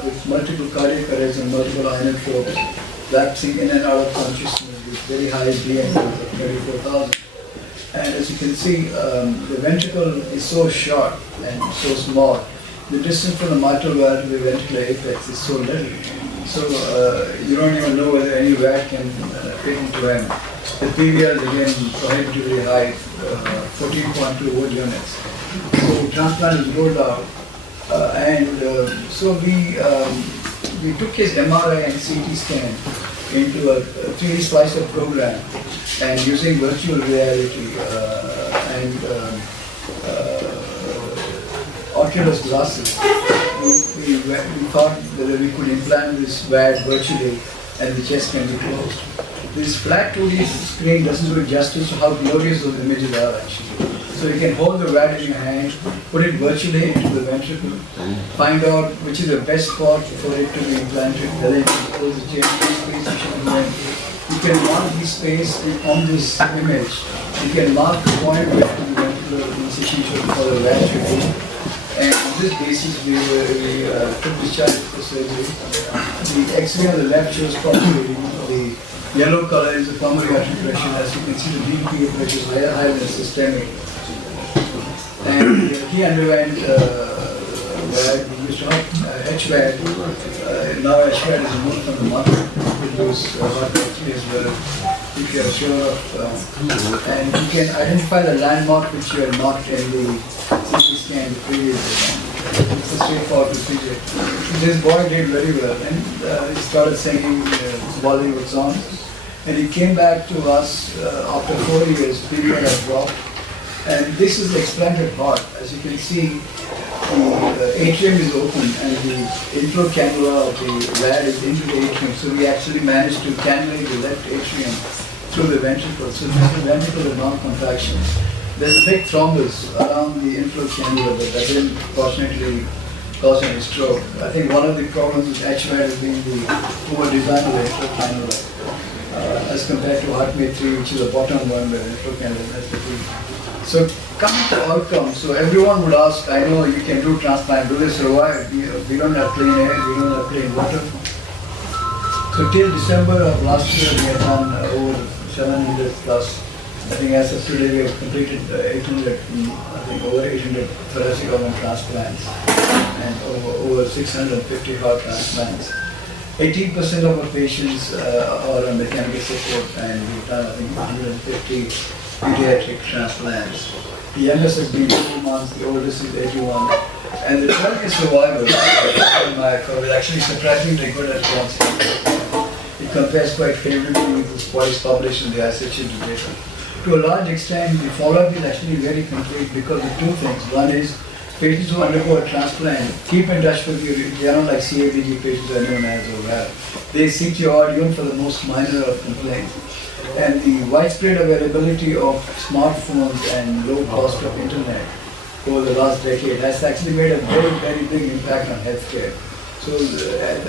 with multiple cardiac arrests and multiple inotropes, lapsing in and out of consciousness with very high BMI of 24,000. And as you can see, the ventricle is so short and so small. The distance from the mitral valve to the ventricular apex is so little. So you don't even know whether any VAD can fit into him. The PVR is again prohibitively high, 14.2 volt units. So transplant is rolled out, and so we took his MRI and CT scan into a 3D slicer program, and using virtual reality and Oculus glasses, we thought whether we could implant this VAD virtually and the chest can be closed. This flat 2D screen doesn't do justice to how glorious those images are actually. So you can hold the VAD in your hand, put it virtually into the ventricle, find out which is the best spot for it to be implanted, then you can close the space. You can mark the space on this image. You can mark the point where the ventricular institution for the VAD to be. And on this basis, we took this child for surgery. The X-ray on the left shows properly the yellow color is the pulmonary artery pressure. As you can see, the DPA pressure is higher than systemic. And he underwent VAD, we used to have HVAD. Now HVAD is removed from the market. It was heart X-ray as well, if you are sure of. And you can identify the landmark which you had marked in the CT scan the previous day. It's a straightforward procedure. This boy did very well, and he started singing Bollywood songs. And he came back to us after 4 years, PVR had dropped. And this is the explanted heart. As you can see, the atrium is open and the inflow cannula of the VAD is into the atrium. So we actually managed to cannulate the left atrium through the ventricle. So this is the ventricular non-contraction. There's a big thrombus around the inflow cannula, but that didn't fortunately cause any stroke. I think one of the problems with HVAD has been the poor design of the inflow cannula as compared to HeartMate 3, which is the bottom one where the inflow cannula has to be. So coming to outcomes, so everyone would ask, I know you can do transplant, do they survive? We don't have clean air, we don't have clean water. So till December of last year, we have done over 700 plus. I think as of today, we have completed 800, I think over 800 thoracic organ transplants and over 650 heart transplants. 18% of our patients are on mechanical support, and we've done, I think, 150 pediatric transplants. The youngest has been 2 months, the oldest is 81. And the 12-year survival is actually surprisingly good at once. It compares quite favorably with what is published in the ISHU data. To a large extent, the follow-up is actually very complete because of two things. One is patients who undergo a transplant keep in touch with you. They are not like CABG patients anyone has or have. They seek you out even for the most minor of complaints. And the widespread availability of smartphones and low cost of internet over the last decade has actually made a very, very big impact on healthcare. So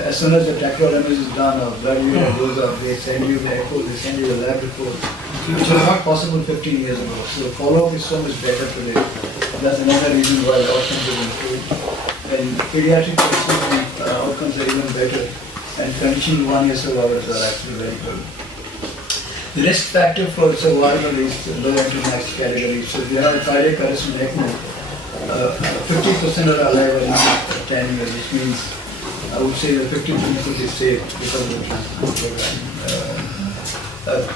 as soon as the tachycardia is done, or blood urea goes up, they send you the echo, they send you the lab report, which was not possible 15 years ago. So follow-up is so much better today. That's another reason why outcomes have improved. And pediatric patients, the outcomes are even better, and condition 1 year survivors are actually very good. The risk factor for survival is low entry max category. So if you have a cardiac arrest in ECMO, 50% are alive in 10 years, which means I would say that 50% is safe because of the transplant program.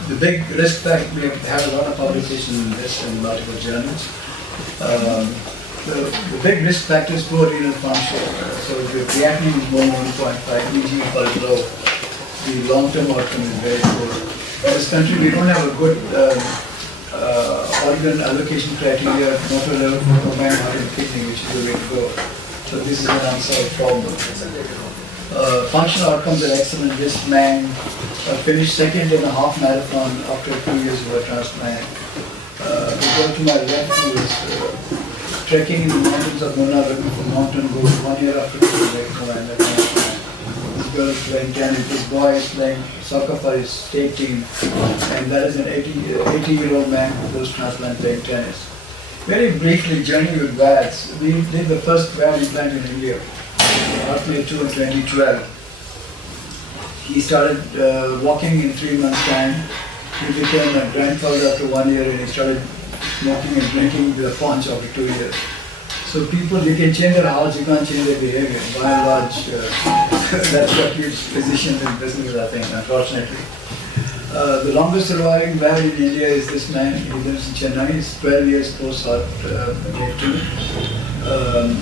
The big risk factor, we have had a lot of publications in this in multiple journals. The big risk factor is poor renal function. So if your creatinine is more than 1.5, EGFR is low, the long-term outcome is very poor. In this country, we don't have a good organ allocation criteria, motor level for combined heart and kidney, which is the way to go. So this is an unsolved problem. Functional outcomes are excellent. This man finished second in a half marathon after 2 years of a transplant. The girl to my left who was trekking in the mountains of Munnar looking for mountain goat 1 year after the transplant. This girl is playing tennis. This boy is playing soccer for his state team, and that is an 80-year-old man who was transplant playing tennis. Very briefly, journey with VADs. We did the first VAD implant in India. Roughly 2012. He started walking in 3 months' time. He became a grandfather after 1 year, and he started smoking and drinking with a paunch after 2 years. So people, you can change their house, you can't change their behavior. By and large, that's what keeps physicians in business, I think, unfortunately. The longest surviving VAD in India is this man. He lives in Chennai. He's 12 years post-heart breakthrough.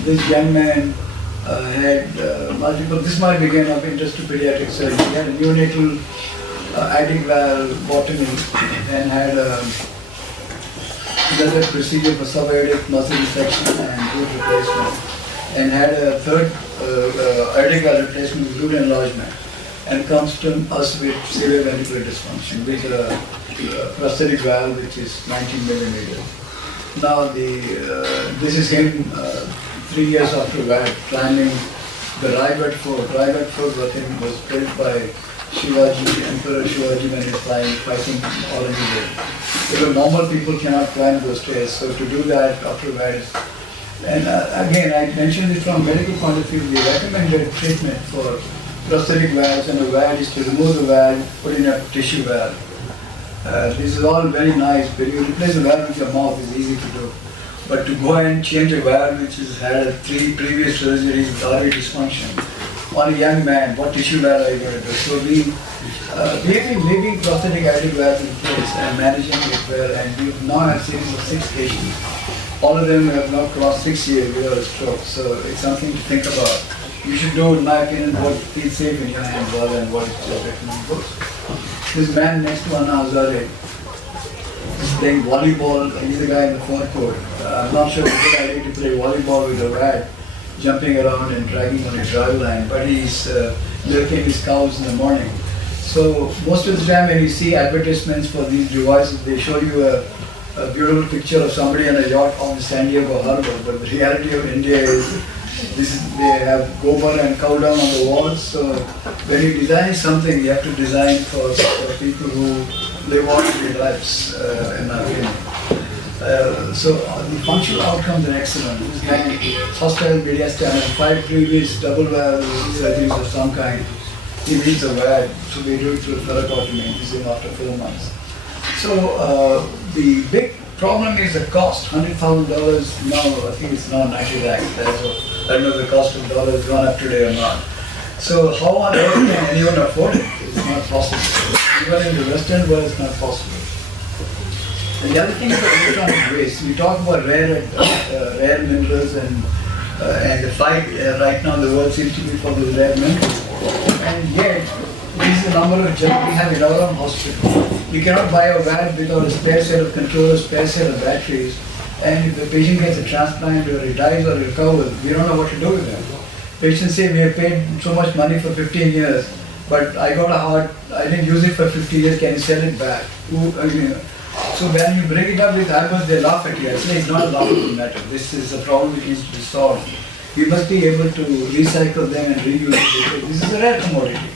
This young man had multiple, this might be again of interest to pediatric surgery. He had a neonatal aortic valve botany and had another procedure for subaortic muscle resection and root replacement, and had a third aortic valve replacement with root enlargement, and comes to us with severe ventricular dysfunction with a prosthetic valve which is 19 millimeters. Now this is him 3 years after VAD, climbing the Raigad Fort. Raigad Fort was built by Shivaji, Emperor Shivaji, when he was fighting Aurangzeb. Even normal people cannot climb those stairs, so to do that after VAD. And again, I mentioned it from medical point of view, the recommended treatment for prosthetic valves and a VAD is to remove the valve, put in a tissue valve. This is all very nice, but you replace the valve with your mouth is easy to do. But to go and change a valve which has had 3 previous surgeries with RV dysfunction on a young man, what tissue valve are you going to do? So we have been leaving prosthetic aortic valves in place and managing it well, and we now have series of 6 patients. All of them have now crossed 6 years without a stroke, so it's something to think about. You should know, in my opinion, what feels safe in your hands rather than what is recommended books. This man next to Anna Hazare is playing volleyball. He's the guy in the forecourt. I'm not sure it's a good idea to play volleyball with a VAD, jumping around and dragging on a drive line, but he's milking his cows in the morning. So most of the time when you see advertisements for these devices, they show you a beautiful picture of somebody on a yacht on the San Diego harbor, but the reality of India is they have gobar and cow dung on the walls. So when you design something, you have to design for people who live ordinary lives, in my opinion. The functional outcomes are excellent. It's like hostile media standard, 5 previous double valve surgeries of some kind. He needs a VAD, so we do it through thoracotomy after 4 months. So the big problem is the cost, $100,000 now, I think it's now 90 lakhs. I don't know if the cost of dollar has gone up today or not. So how on earth can anyone afford it? It's not possible. Even in the Western world, it's not possible. And the other thing is the electronic waste. We talk about rare minerals and the fight right now in the world seems to be for the rare minerals. And yet, this is the number of junk we have in our own hospital. We cannot buy a van without a spare set of controllers, spare set of batteries. And if the patient gets a transplant or he dies or recovers, we don't know what to do with them. Patients say we have paid so much money for 15 years, but I got a heart, I didn't use it for 50 years, can you sell it back? So when you bring it up with Albert, they laugh at you. I say it's not a laughable matter. This is a problem which needs to be solved. We must be able to recycle them and reuse it. This is a rare commodity.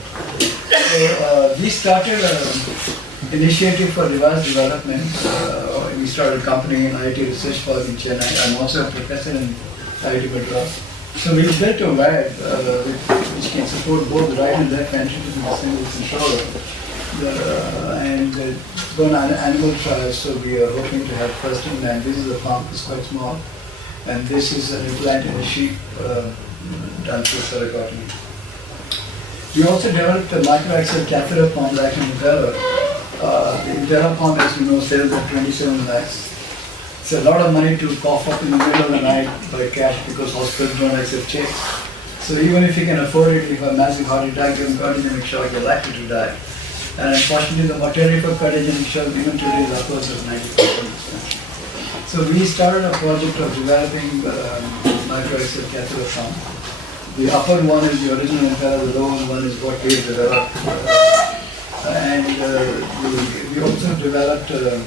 So we started an initiative for device development. We started a company in IIT Research Park in Chennai. I'm also a professor in IIT Madras. So we built a VAD which can support both right and left ventricles in a single controller. And it's gone on animal trials, so we are hoping to have first in man. This is a pump, it's quite small. And this is an implant in a sheep done through thoracotomy. We also developed a microaxial catheter pump like in Impeller. The Impeller pump, as you know, sells at 27 lakhs. It's a lot of money to cough up in the middle of the night by cash because hospitals don't accept checks. So even if you can afford it, if you have a massive heart attack, you have cardiogenic shock, you're likely to die. And unfortunately, the mortality for cardiogenic shock even today is upwards of 90%. So we started a project of developing microaxial catheter pump. The upper one is the original Impeller, the lower one is what we've developed. And we also developed a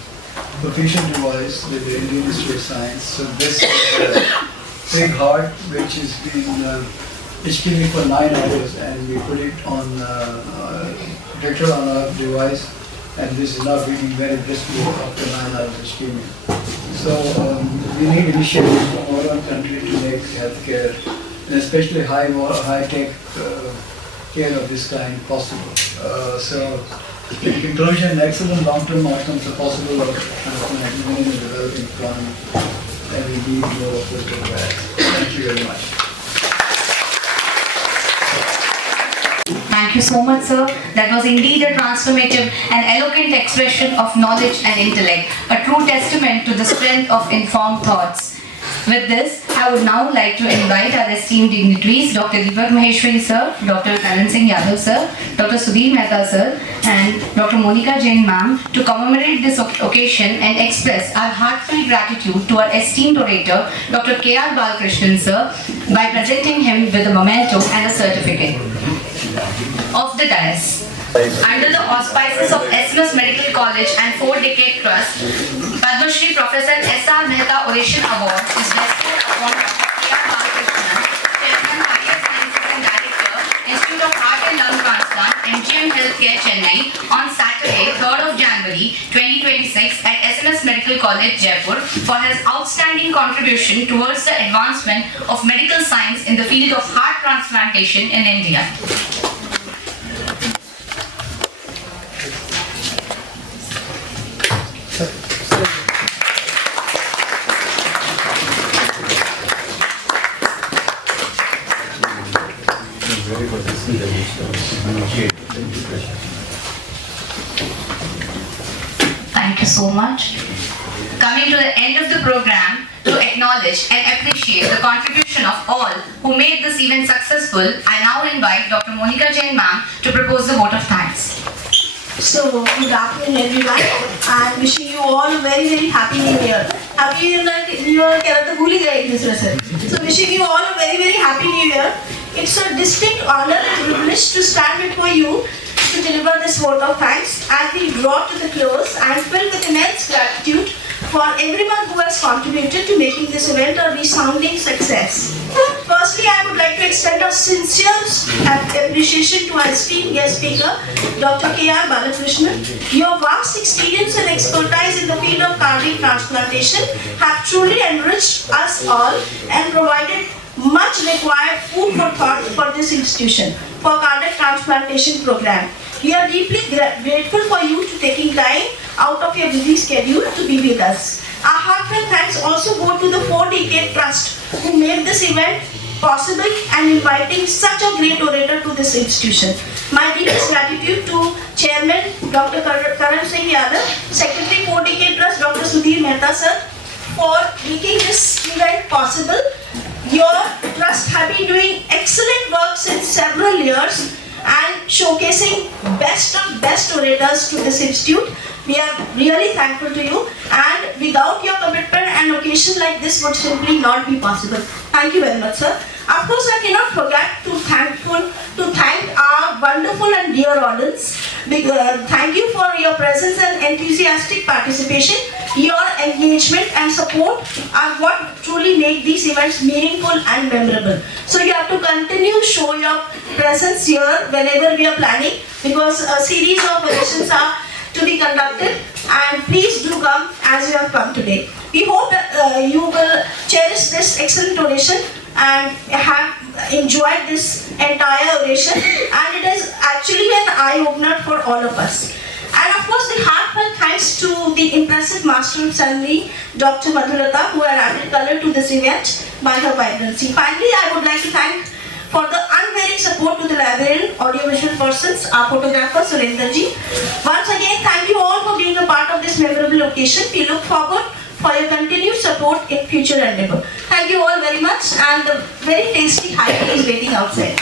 perfusion device with the Indian Institute of Science. So this is a big heart which has been ischemic for 9 hours, and we put it on protector on our device, and this is now beating very briskly after 9 hours ischemia. So we need initiatives from our own country to make healthcare, and especially high-tech care of this kind possible. So in conclusion, excellent long-term outcomes are possible of transplant even in the developing economy, and we need more of this to that. Thank you very much. Thank you so much, sir. That was indeed a transformative and eloquent expression of knowledge and intellect, a true testament to the strength of informed thoughts. With this, I would now like to invite our esteemed dignitaries, Dr. Deepak Maheshwari sir, Dr. Karan Singh Yadav sir, Dr. Sudhir Mehta sir, and Dr. Monica Jain ma'am to commemorate this occasion and express our heartfelt gratitude to our esteemed orator, Dr. K.R. Balakrishnan sir, by presenting him with a memento and a certificate. Of the dais. Under the auspices of SMS Medical College and 4-Decade Trust, Padma Shri Professor S.R. Mehta Oration Award is bestowed upon Dr. K.R. Balakrishnan, Chairman, Cardiac Sciences and Director, Institute of Heart and Lung Transplant, MGM Healthcare, Chennai, on Saturday, 3rd of January 2026 at SMS Medical College, Jaipur, for his outstanding contribution towards the advancement of medical science in the field of heart transplantation in India. Thank you so much. Coming to the end of the program, to acknowledge and appreciate the contribution of all who made this event successful, I now invite Dr. Monica Jain ma'am to propose the vote of thanks. So, good afternoon everyone, and wishing you all a very very happy new year. Happy New Year कहना तो भूल ही गए एक दूसरे से. So wishing you all a very very happy new year. It's a distinct honor and privilege to stand before you to deliver this vote of thanks as we draw to the close. I am filled with immense gratitude for everyone who has contributed to making this event a resounding success. Firstly, I would like to extend a sincere appreciation to our esteemed guest speaker, Dr. K.R. Balakrishnan. Your vast experience and expertise in the field of cardiac transplantation have truly enriched us all and provided much required food for thought for this institution, for cardiac transplantation program. We are deeply grateful for you to taking time out of your busy schedule to be with us. Our heartfelt thanks also go to the 4Decade Trust who made this event possible and inviting such a great orator to this institution. My deepest gratitude to Chairman Dr. Karan Singh Yadav, Secretary 4Decade Trust Dr. Sudhir Mehta sir, for making this event possible. Your trust have been doing excellent work since several years and showcasing best of best orators to this institute. We are really thankful to you, and without your commitment, an occasion like this would simply not be possible. Thank you very much, sir. Of course, I cannot forget to thank our wonderful and dear audience. Thank you for your presence and enthusiastic participation. Your engagement and support are what truly make these events meaningful and memorable. So you have to continue show your presence here whenever we are planning, because a series of sessions are to be conducted, and please do come as you have come today. We hope that you will cherish this excellent donation and have enjoyed this entire oration, and it is actually an eye-opener for all of us. And of course, the heartfelt thanks to the impressive master of ceremony, Dr. Madhurata, who had added color to this event by her vibrancy. Finally, I would like to thank for the unwavering support to the librarian, audiovisual persons, our photographer Surendra ji. Once again, thank you all for being a part of this memorable occasion. We look forward for your continued support in future endeavor. Thank you all very much, and the very tasty high tea is waiting outside.